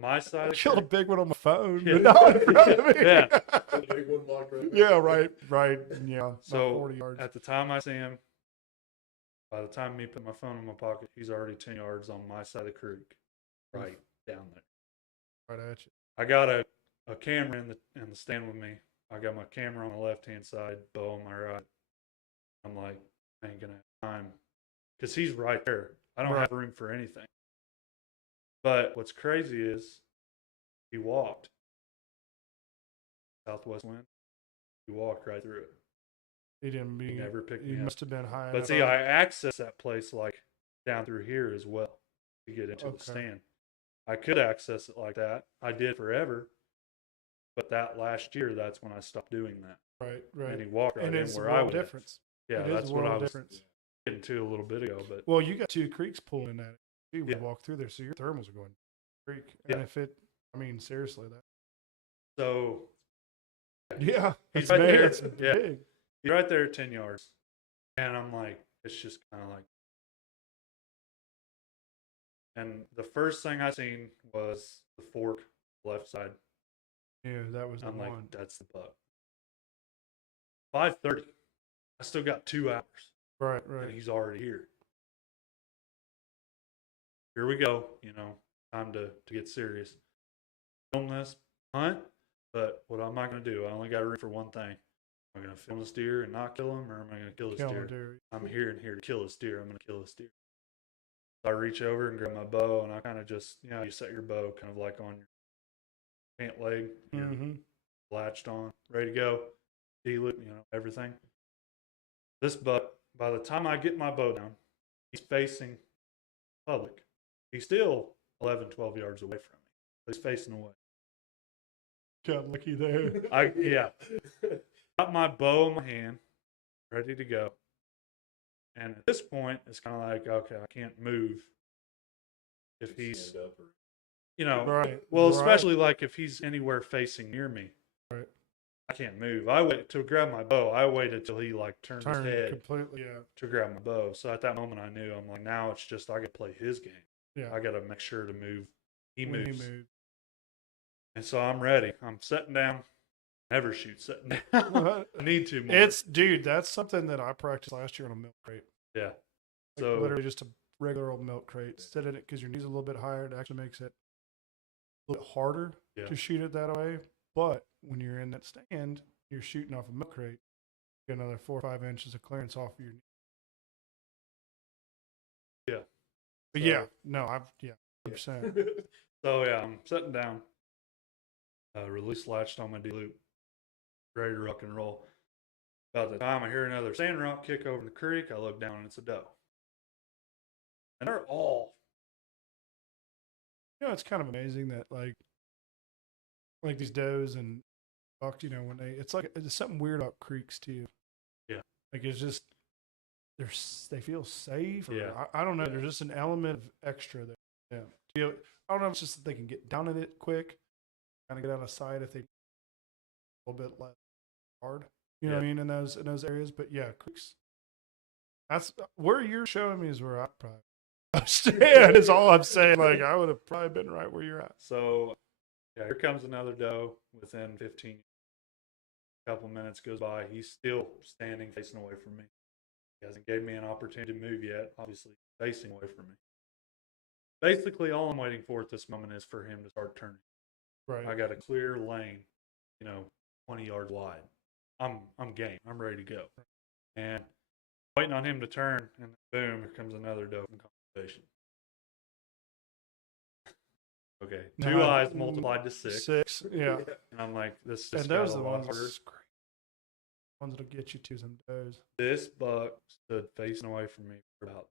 my side. I killed a big one on my phone. Yeah. But not in front of me. Yeah. The big one blocked right there. Yeah, right. Yeah. So 40 yards. at the time I see him, by the time me put my phone in my pocket, he's already 10 yards on my side of the creek, right down there. Right at you. I got a camera in the stand with me. I got my camera on the left-hand side, bow on my right. I'm like, I ain't gonna have time, because he's right there. I don't have room for anything. But what's crazy is he walked southwest wind. He walked right through it. He didn't be. He never picked me He up. must have been high. But see, I access that place like down through here as well to get into the stand. I could access it like that. I did forever. But that last year, that's when I stopped doing that. Right. And he walked right and in it's where a I world was. difference. Yeah, that's what I was getting to a little bit ago. But well, you got two creeks pulling at it. You would Yeah. walk through there, so your thermals are going to the creek. Yeah. And if it, I mean, seriously, that. so Yeah, he's it's right big. there. It's Yeah. big. he's right there at 10 yards. And I'm like, it's just kind of like. And the first thing I seen was the fork left side. Yeah, that was the I'm one. like, that's the buck. 5:30. I still got 2 hours. Right. And he's already here. Here we go. Time to get serious. Film this hunt, but what am I going to do? I only got room for one thing. Am I going to film this deer and not kill him, or am I going to kill this deer? I'm here to kill this deer. I'm going to kill this deer. So I reach over and grab my bow, and I kind of just, you set your bow kind of like on your pant leg, latched on, ready to go, deal it, everything. This buck, by the time I get my bow down, he's facing public. He's still 11, 12 yards away from me. He's facing away. Got lucky there. Got my bow in my hand, ready to go. And at this point, it's kind of like, okay, I can't move if he's, Right. well, especially like if he's anywhere facing near me. Right. I can't move. I wait to grab my bow. I waited till he like turned his head completely. to grab my bow. So at that moment, I knew, I'm like, now it's just I got to play his game. Yeah. I got to make sure to move. He When moves. he moved. And so I'm ready. I'm sitting down. Never shoot sitting down. I need to more. Dude, that's something that I practiced last year on a milk crate. Yeah. Like So literally just a regular old milk crate. Sit in it because your knees are a little bit higher. It actually makes it a little bit harder to shoot it that way. But when you're in that stand, you're shooting off a milk crate. You get another 4 or 5 inches of clearance off of your knee. Yeah. But so, 100%. So I'm sitting down. Release latched on my D-loop. Ready to rock and roll. About the time I hear another sand rock kick over the creek, I look down and it's a doe. And they're all. It's kind of amazing that like these does and bucks, when it's like there's something weird about creeks too. Yeah. Like it's just they feel safe. Or, Yeah. I don't know. There's just an element of extra there. Yeah. I don't know if it's just that they can get down in it quick, kind of get out of sight if they a little bit less hard. You know what I mean in those areas. But yeah, creeks. That's where you're showing me is where I probably stand. Is all I'm saying. Like I would have probably been right where you're at. So here comes another doe within 15. A couple minutes goes by. He's still standing facing away from me. He hasn't gave me an opportunity to move yet. Obviously, facing away from me. Basically, all I'm waiting for at this moment is for him to start turning. Right. I got a clear lane, 20 yards wide. I'm game. I'm ready to go. And waiting on him to turn, and boom, here comes another doe from conservation. Okay, two eyes multiplied to 6. 6, yeah. And I'm like, this And just those got are a the lot ones, harder. ones that'll get you to some does. This buck stood facing away from me for about.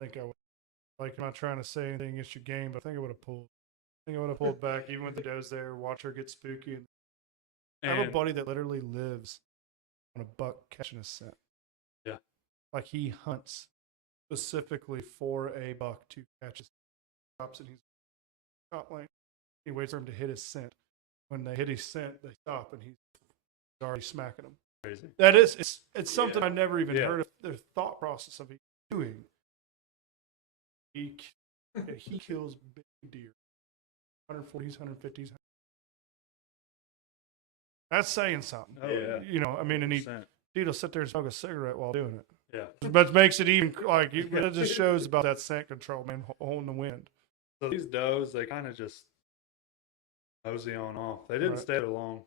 I think I would, like, I'm not trying to say anything against your game, but I think I would have pulled. I think I would have pulled back, even with the does there, watch her get spooky. And I have a buddy that literally lives on a buck catching a scent. Yeah. Like, he hunts specifically for a buck to catch his stops, and he's shot lane. He waits for him to hit his scent. When they hit his scent, they stop, and he's already smacking them. Crazy. That is, it's something I've never even heard of their thought process of doing. He kills big deer, 140s, 150s. That's saying something. Oh, yeah. I mean, and he'll sit there and smoke a cigarette while doing it. Yeah. But makes it even, like, it just shows about that scent control, man, holding the wind. So these does, they kind of just mosey on off. They didn't stay there long.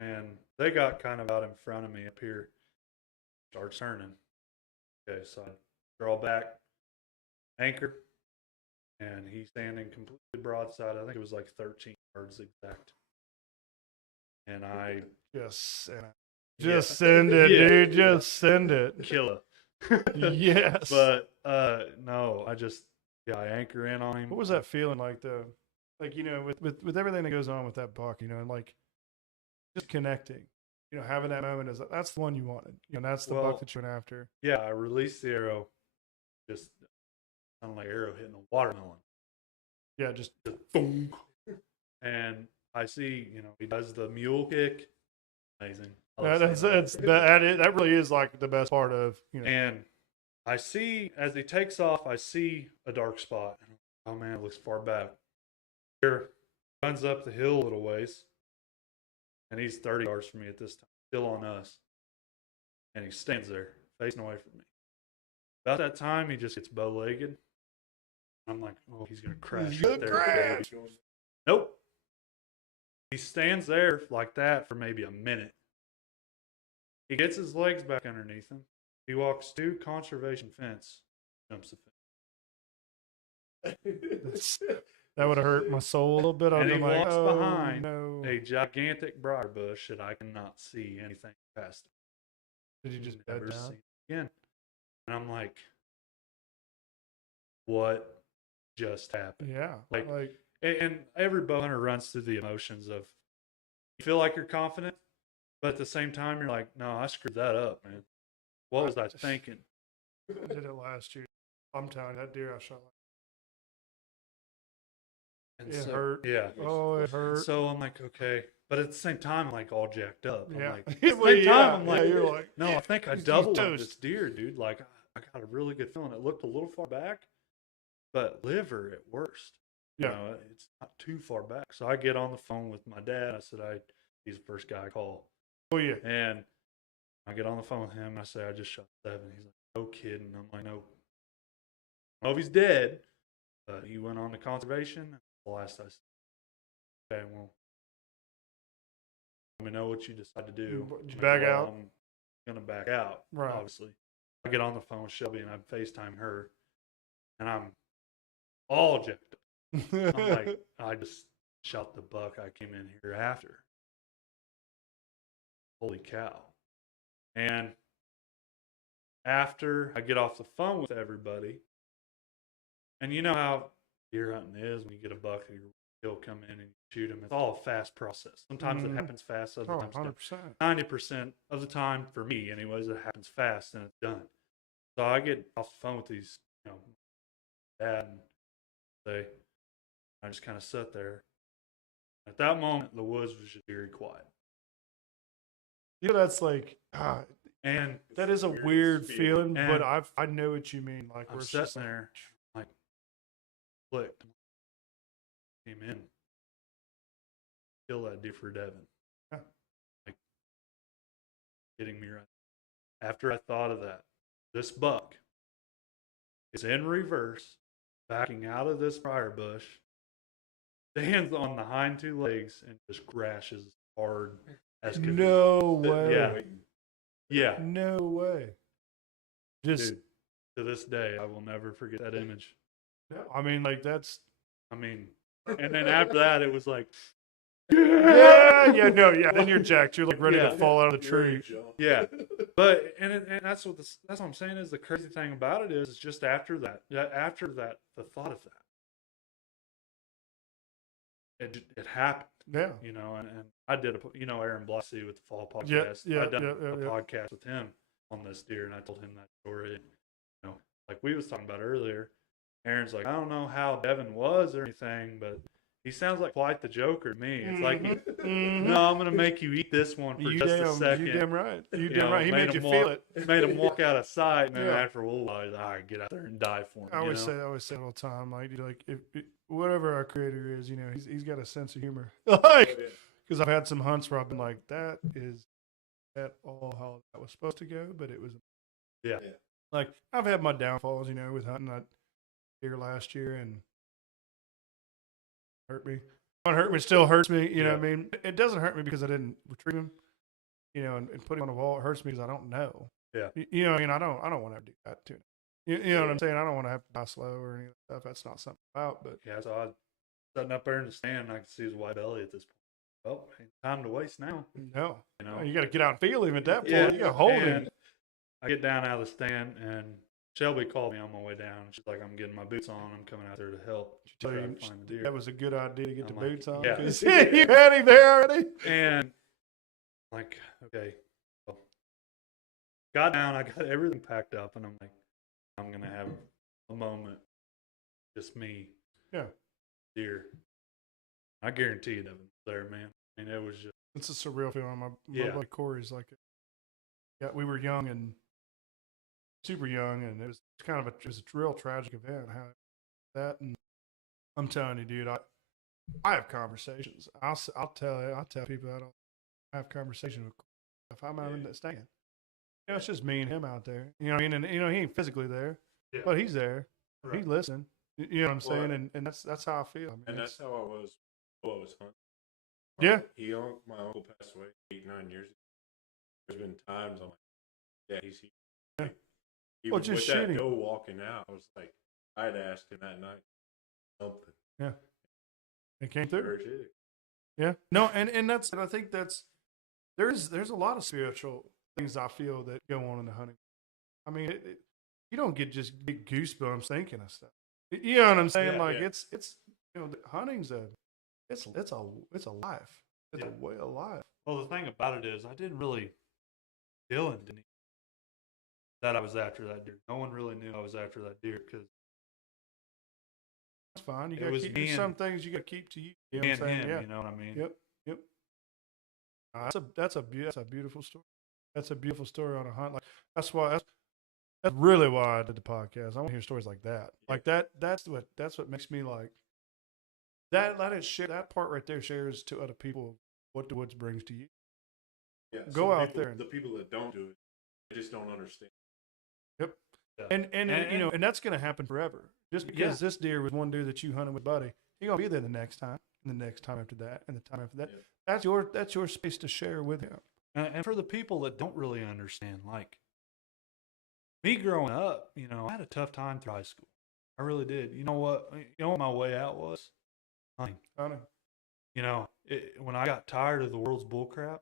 And they got kind of out in front of me up here. Start turning. Okay, so I draw back, anchor, and he's standing completely broadside. I think it was like 13 yards exact. And I just send it, dude. Just send it. Killer. Yes. But no, I anchor in on him. What was that feeling like, though? Like, with everything that goes on with that buck, and like just connecting, having that moment that's the one you wanted. That's the buck that you went after. Yeah, I released the arrow, just sounded like arrow hitting a watermelon. Yeah, just boom. And I see, he does the mule kick. Amazing. That really is like the best part of, And I see, as he takes off, I see a dark spot. Oh man, it looks far back. Here, runs up the hill a little ways. And he's 30 yards from me at this time, still on us. And he stands there, facing away from me. About that time, he just gets bow-legged. I'm like, oh, he's going to crash right there. Nope. He stands there like that for maybe a minute. He gets his legs back underneath him. He walks to conservation fence, jumps the fence. That would have hurt my soul a little bit. And he walks behind no. a gigantic briar bush that I cannot see anything past. Did you just never bed down? see it again? And I'm like, what just happened? Yeah. Like, and every bow hunter runs through the emotions of, you feel like you're confident, but at the same time, you're like, no, I screwed that up, man. What was I thinking? I did it last year. I'm telling you, that deer I shot. And it hurt. Yeah. Oh, it hurt. So I'm like, okay. But at the same time, I'm like all jacked up. I'm yeah. like, at the same time, I'm like, you're like, no, I think I doubled on this deer, dude. Like, I got a really good feeling. It looked a little far back, but liver at worst. Yeah. It's not too far back. So I get on the phone with my dad. I said, he's the first guy I call. Oh, yeah. And I get on the phone with him. I say, I just shot 7. He's like, no kidding. I'm like, no. I don't know if he's dead, but he went on to conservation. The last I said, okay, well, let me know what you decide to do. Did you back out? I'm going to back out, right. Obviously. I get on the phone with Shelby and I FaceTime her, and I'm all jacked up. I'm like, I just shot the buck I came in here after. Holy cow. And after I get off the phone with everybody, and you know how deer hunting is when you get a buck, you'll come in and shoot him. It's all a fast process. Sometimes it happens fast. Other times 100%. 90% of the time, for me anyways, it happens fast and it's done. So I get off the phone with these, dad, and I just kind of sat there. At that moment, the woods was just very quiet. That's like, and that is a weird feeling, but I know what you mean. Like, I'm we're sitting there, like, clicked. Came in. Kill that deer for Devin. Yeah. Like, getting me right. After I thought of that, this buck is in reverse, backing out of this briar bush, stands on the hind two legs, and just crashes hard as could be. No way. Yeah. Yeah. No way. Just Dude, to this day, I will never forget that image. I mean, like that's. I mean, and then after that, it was like, Yeah. Then you're jacked. You're like ready Yeah. to fall out of the tree. yeah. But and that's what I'm saying is the crazy thing about it is just after that, the thought of that, it happened. Yeah. You know, and I did Aaron Blassie with the Fall Podcast. I done a podcast with him on this deer, and I told him that story. You know, like we was talking about earlier, Aaron's like, I don't know how Devin was or anything, but he sounds like quite the Joker to me. It's like, no, I'm going to make you eat this one for just a second. You damn right. You damn right. He made you feel it. Made him walk out of sight, and then after a little while, he's like, all right, get out there and die for him. I always say all the time, like if whatever our creator is, you know, he's got a sense of humor. Like, because I've had some hunts where I've been like, that all how that was supposed to go, but it was. Yeah. Like I've had my downfalls, you know, with hunting that deer last year and hurt me. It hurt me, it still hurts me. You know what I mean? It doesn't hurt me because I didn't retrieve him, you know, and put him on a wall. It hurts me because I don't know. Yeah. You know, I mean, I don't want to do that to him. You know what I'm saying? I don't want to have to die slow or any of that stuff. That's not something about. But yeah, so I was sitting up there in the stand, and I could see his white belly at this point. Well, ain't time to waste now. No, you know, you got to get out and feel him at that point. Yeah, you got to hold him. I get down out of the stand, and Shelby called me on my way down. She's like, I'm getting my boots on. I'm coming out there to help. Tell you, that was a good idea to get the boots on. Yeah. You had him there already. And like, okay. Well, got down. I got everything packed up, and I'm like, I'm going to have a moment. Just me. Yeah. Deer. I guarantee you that was there, man. I mean, it was just. It's a surreal feeling. My buddy Corey's like, we were young and super young, and it was a real tragic event. How that, and I'm telling you, dude, I have conversations. I'll tell people I have conversations with if I'm out in that stand. You know, it's just me and him out there. You know what I mean? And you know, he ain't physically there, but he's there. Right. He's listening. You know what I'm saying? And that's how I feel. I mean, and that's how I was while I was hunting. Yeah. My uncle passed away 8-9 years ago. There's been times I'm like, yeah, he's here. Yeah. Even just with that doe walking out, I was like, I had asked him that night something. Yeah. It came through. Energetic. Yeah. No, and I think that's there's a lot of spiritual things I feel that go on in the hunting. I mean, you don't get just big goosebumps thinking of stuff. You know what I'm saying? It's you know, hunting's it's a life. It's a way of life. Well, the thing about it is, I didn't really. Dylan didn't. That I was after that deer. No one really knew I was after that deer because. That's fine. You got to keep some things you got to keep to you. You know what I'm saying? You know what I mean? Yep. That's a beautiful story. That's a beautiful story on a hunt. Like that's really why I did the podcast. I want to hear stories like that. Like that. That's what makes me like. That part right there shares to other people what the woods brings to you. Yeah, go out there. The people that don't do it, they just don't understand. Yep. Yeah. And you know, and that's going to happen forever. Just because this deer was one deer that you hunted with Buddy, you're going to be there the next time, and the next time after that, and the time after that. Yeah. That's your space to share with him. And for the people that don't really understand, like me growing up, you know, I had a tough time through high school. I really did. You know what? You know what my way out was? Hunting. You know, when I got tired of the world's bullcrap,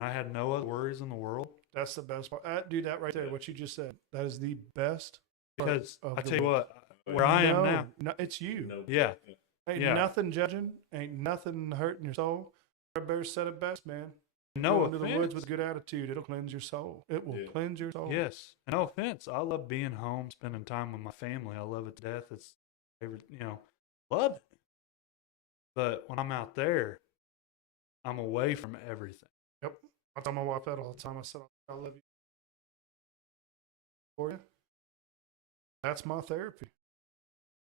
I had no other worries in the world. That's the best part. Dude, that right there, what you just said, that is the best. Because I tell you what, where I am now. No, it's you. Yeah. Ain't nothing judging. Ain't nothing hurting your soul. Fred Bear said it best, man. No offense. Go into the woods with good attitude. It'll cleanse your soul. It will cleanse your soul. Yes. And no offense. I love being home, spending time with my family. I love it to death. It's favorite, you know, love it. But when I'm out there, I'm away from everything. Yep. I tell my wife that all the time. I said, I love you for you. That's my therapy.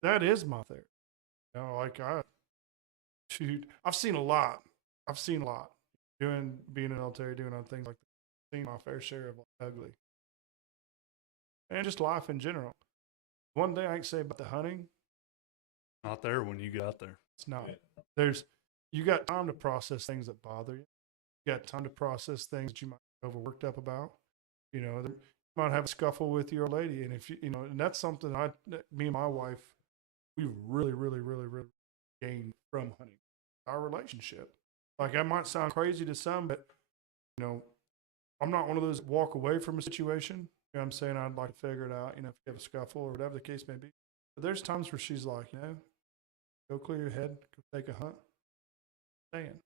That is my therapy. You know, like I've seen a lot. Being in the military, doing other things like that. Seen my fair share of ugly. And just life in general. One thing I can say about the hunting, Not there when you get out there. it's not. Yeah. You got time to process things that bother you. You got time to process things that you might be overworked up about. You know, you might have a scuffle with your lady, and if you know, and that's something me and my wife, we really, really, really, really gained from hunting. Our relationship. Like that might sound crazy to some, but you know, I'm not one of those that walk away from a situation. You know what I'm saying? I'd like to figure it out, you know, if you have a scuffle or whatever the case may be. But there's times where she's like, you know, go clear your head, go take a hunt. Staying.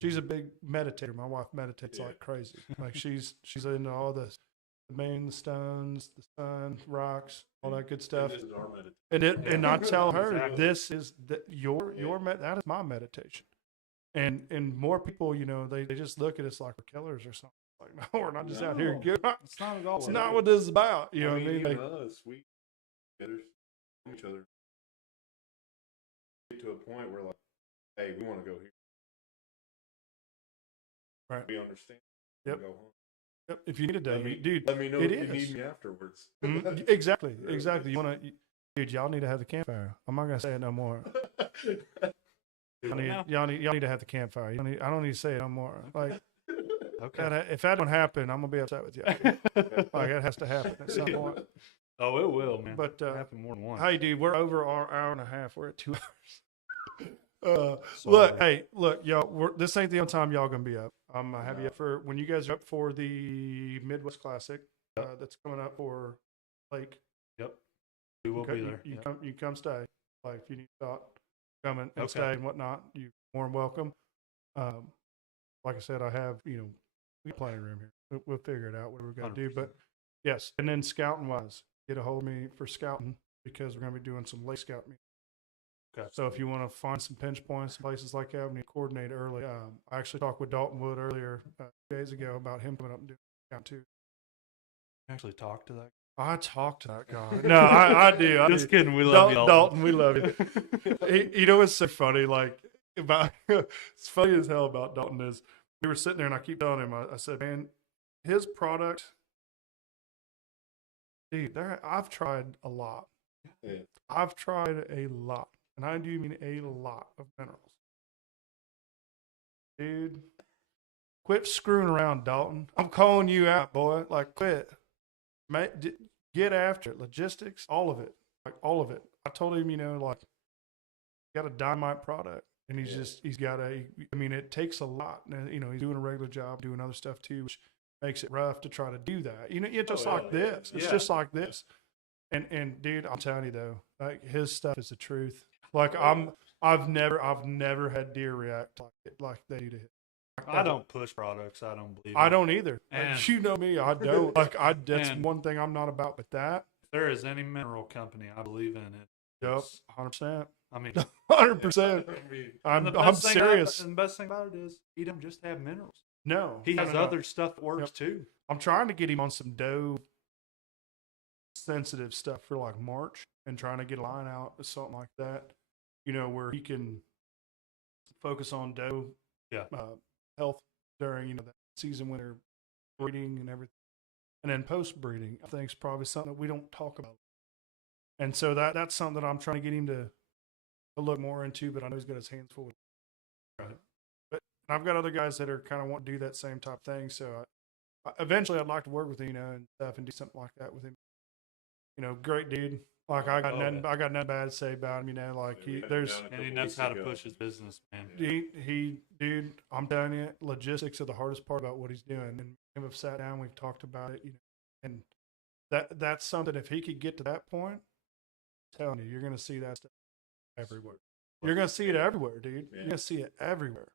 She's a big meditator. My wife meditates like crazy. Like she's into all this, the moon, the stones, the sun, rocks, all that good stuff. This is our meditation. And I tell her, Exactly. this is that is my meditation. And more people, you know, they just look at us like we're killers or something. Like, no, we're not just out here good. It's not at all. It's not what this is about. You know what I mean? Even Like, us, we get each other. Get to a point where like, hey, we want to go here. Right. We understand. Yep. Go home. yep, if you need a day, dude, Let me know it if you is. need me afterwards. Mhm, exactly. You want to, dude, y'all need to have the campfire. I'm not going to say it no more. Y'all need to have the campfire. I don't need to say it no more. Like, Okay. if that don't happen, I'm gonna be upset with you. Like that has to happen at some point. Oh, it will, man. But happen more than once. hey, dude, we're over our hour and a half. We're at 2 hours. Sorry. Look, y'all. This ain't the only time y'all gonna be up. I'm gonna have you up for when you guys are up for the Midwest Classic. That's coming up for Lake. Yep. We will be there. You Yep. come stay. Like if you need to come and Okay. stay and whatnot, you're more than welcome. Like I said, I have we got plenty of room here. We'll figure it out what we're gonna do. 100%. But yes, and then scouting wise, get a hold of me for scouting because we're gonna be doing some lake scout meetings. Okay. So if you want to find some pinch points, places like that, we need to coordinate early. I actually talked with Dalton Wood earlier 2 days ago about him coming up and doing scout too. Actually talk to that. I talked to that guy. No, I do. Just kidding. We love you, Dalton. We love you. You know what's so funny? Like about it's funny as hell about Dalton is we were sitting there and I keep telling him. I said, man, his product, dude. I've tried a lot. Yeah. I've tried a lot, and I do mean a lot of minerals. Dude, quit screwing around, Dalton. I'm calling you out, boy. Like, quit. Get after it. Logistics, all of it. Like, all of it. I told him, you know, like, got a dynamite product. And he's got I mean, it takes a lot. And, you know, he's doing a regular job, doing other stuff too, which makes it rough to try to do that. You know, it's just like this. It's just like this. And dude, I'm telling you though, like his stuff is the truth. Like I've never had deer react like they do to him. I don't push products. I don't believe. I don't either. And- Like, you know me, I don't. That's one thing I'm not about with that. If there is any mineral company I believe in it. Yep, 100%. I mean, 100%. I'm serious. And the best thing about it is he don't just have minerals. No, He has no. other stuff that works too. I'm trying to get him on some doe sensitive stuff for like March and trying to get a line out or something like that, you know, where he can focus on doe health during, you know, that season when they're breeding and everything. And then post breeding, I think is probably something that we don't talk about. And so that's something that I'm trying to get him to look more into, but I know he's got his hands full. Right. But I've got other guys that are kind of want to do that same type thing. So eventually I'd like to work with him, you know, and stuff and do something like that with him. You know, great dude. Like I got nothing bad to say about him, you know, like and he knows how to push his business, man. Dude, I'm telling you, logistics are the hardest part about what he's doing. And we've sat down, we've talked about it, you know, and that's something, if he could get to that point, I'm telling you, you're going to see that stuff everywhere. You're going to see it everywhere, dude. You're going to see it everywhere.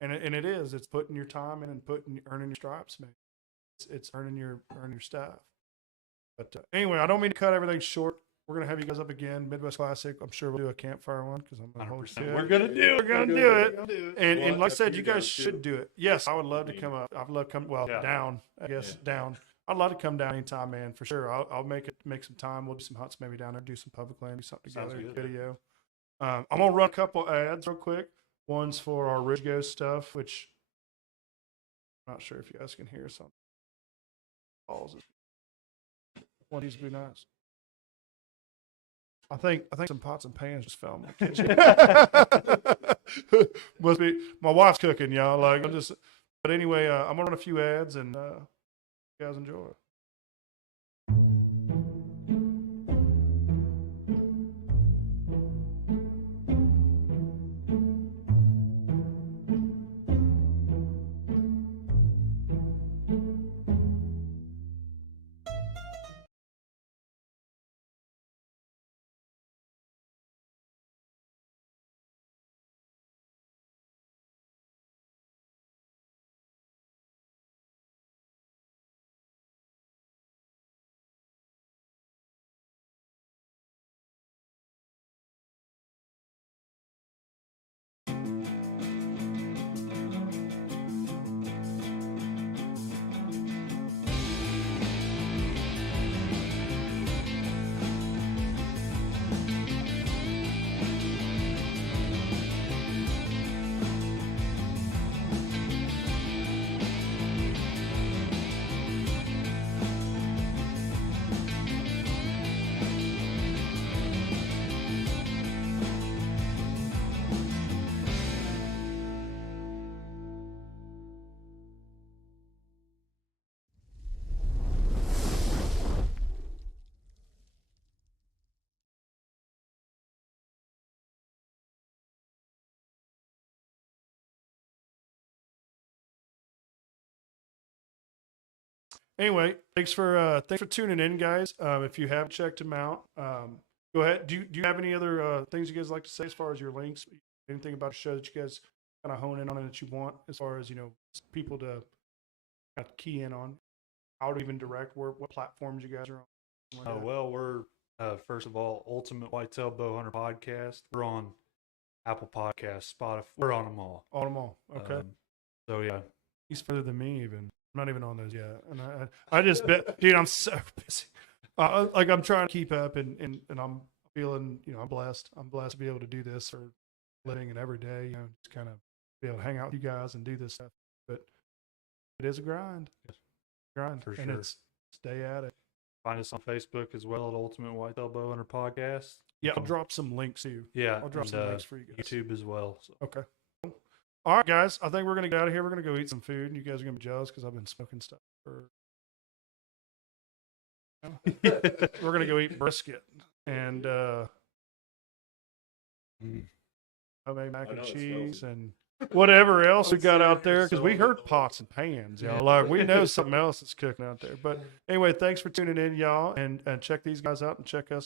And it's putting your time in and earning your stripes, man. It's earning your stuff. But anyway, I don't mean to cut everything short. We're going to have you guys up again, Midwest Classic. I'm sure we'll do a campfire one because I'm going to hold you. We're going to do it. We're going to do it. And like I said, you guys should do it. Yes, I would love to come up. I'd love to come, down, I guess, down. I'd love to come down anytime, man, for sure. I'll make some time. We'll do some hunts maybe down there, do some public land, do something together, video. I'm going to run a couple ads real quick. One's for our Ridge Ghost stuff, which I'm not sure if you guys can hear something. One needs to be nice. I think some pots and pans just fell in my kitchen. Must be my wife's cooking, y'all. Like I'm just. But anyway, I'm gonna run a few ads and you guys enjoy. Anyway, thanks for tuning in, guys. If you have checked them out, go ahead. Do you have any other things you guys like to say as far as your links? Anything about the show that you guys kind of hone in on and that you want as far as people to kind of key in on? How to even direct what platforms you guys are on? Oh well, we're first of all Ultimate Whitetail Bowhunter Podcast. We're on Apple Podcasts, Spotify. We're on them all. On them all. Okay. So yeah, he's further than me even. I'm not even on those yet, and I just bet, dude, I'm so busy. Like I'm trying to keep up, and I'm feeling, I'm blessed. I'm blessed to be able to do this for a living and every day, just kind of be able to hang out with you guys and do this stuff. But it is a grind, for and sure. It's stay at it. Find us on Facebook as well at Ultimate Whitetail Bowhunter Podcast. Yeah, I'll drop some links too. Yeah, I'll drop some links for you guys. YouTube as well. So. Okay. All right, guys. I think we're gonna get out of here. We're gonna go eat some food. You guys are gonna be jealous because I've been smoking stuff for. We're gonna go eat brisket and I made mac and cheese and whatever else we got out there because we heard pots and pans, y'all. Like we know something else is cooking out there. But anyway, thanks for tuning in, y'all, and check these guys out and check us out.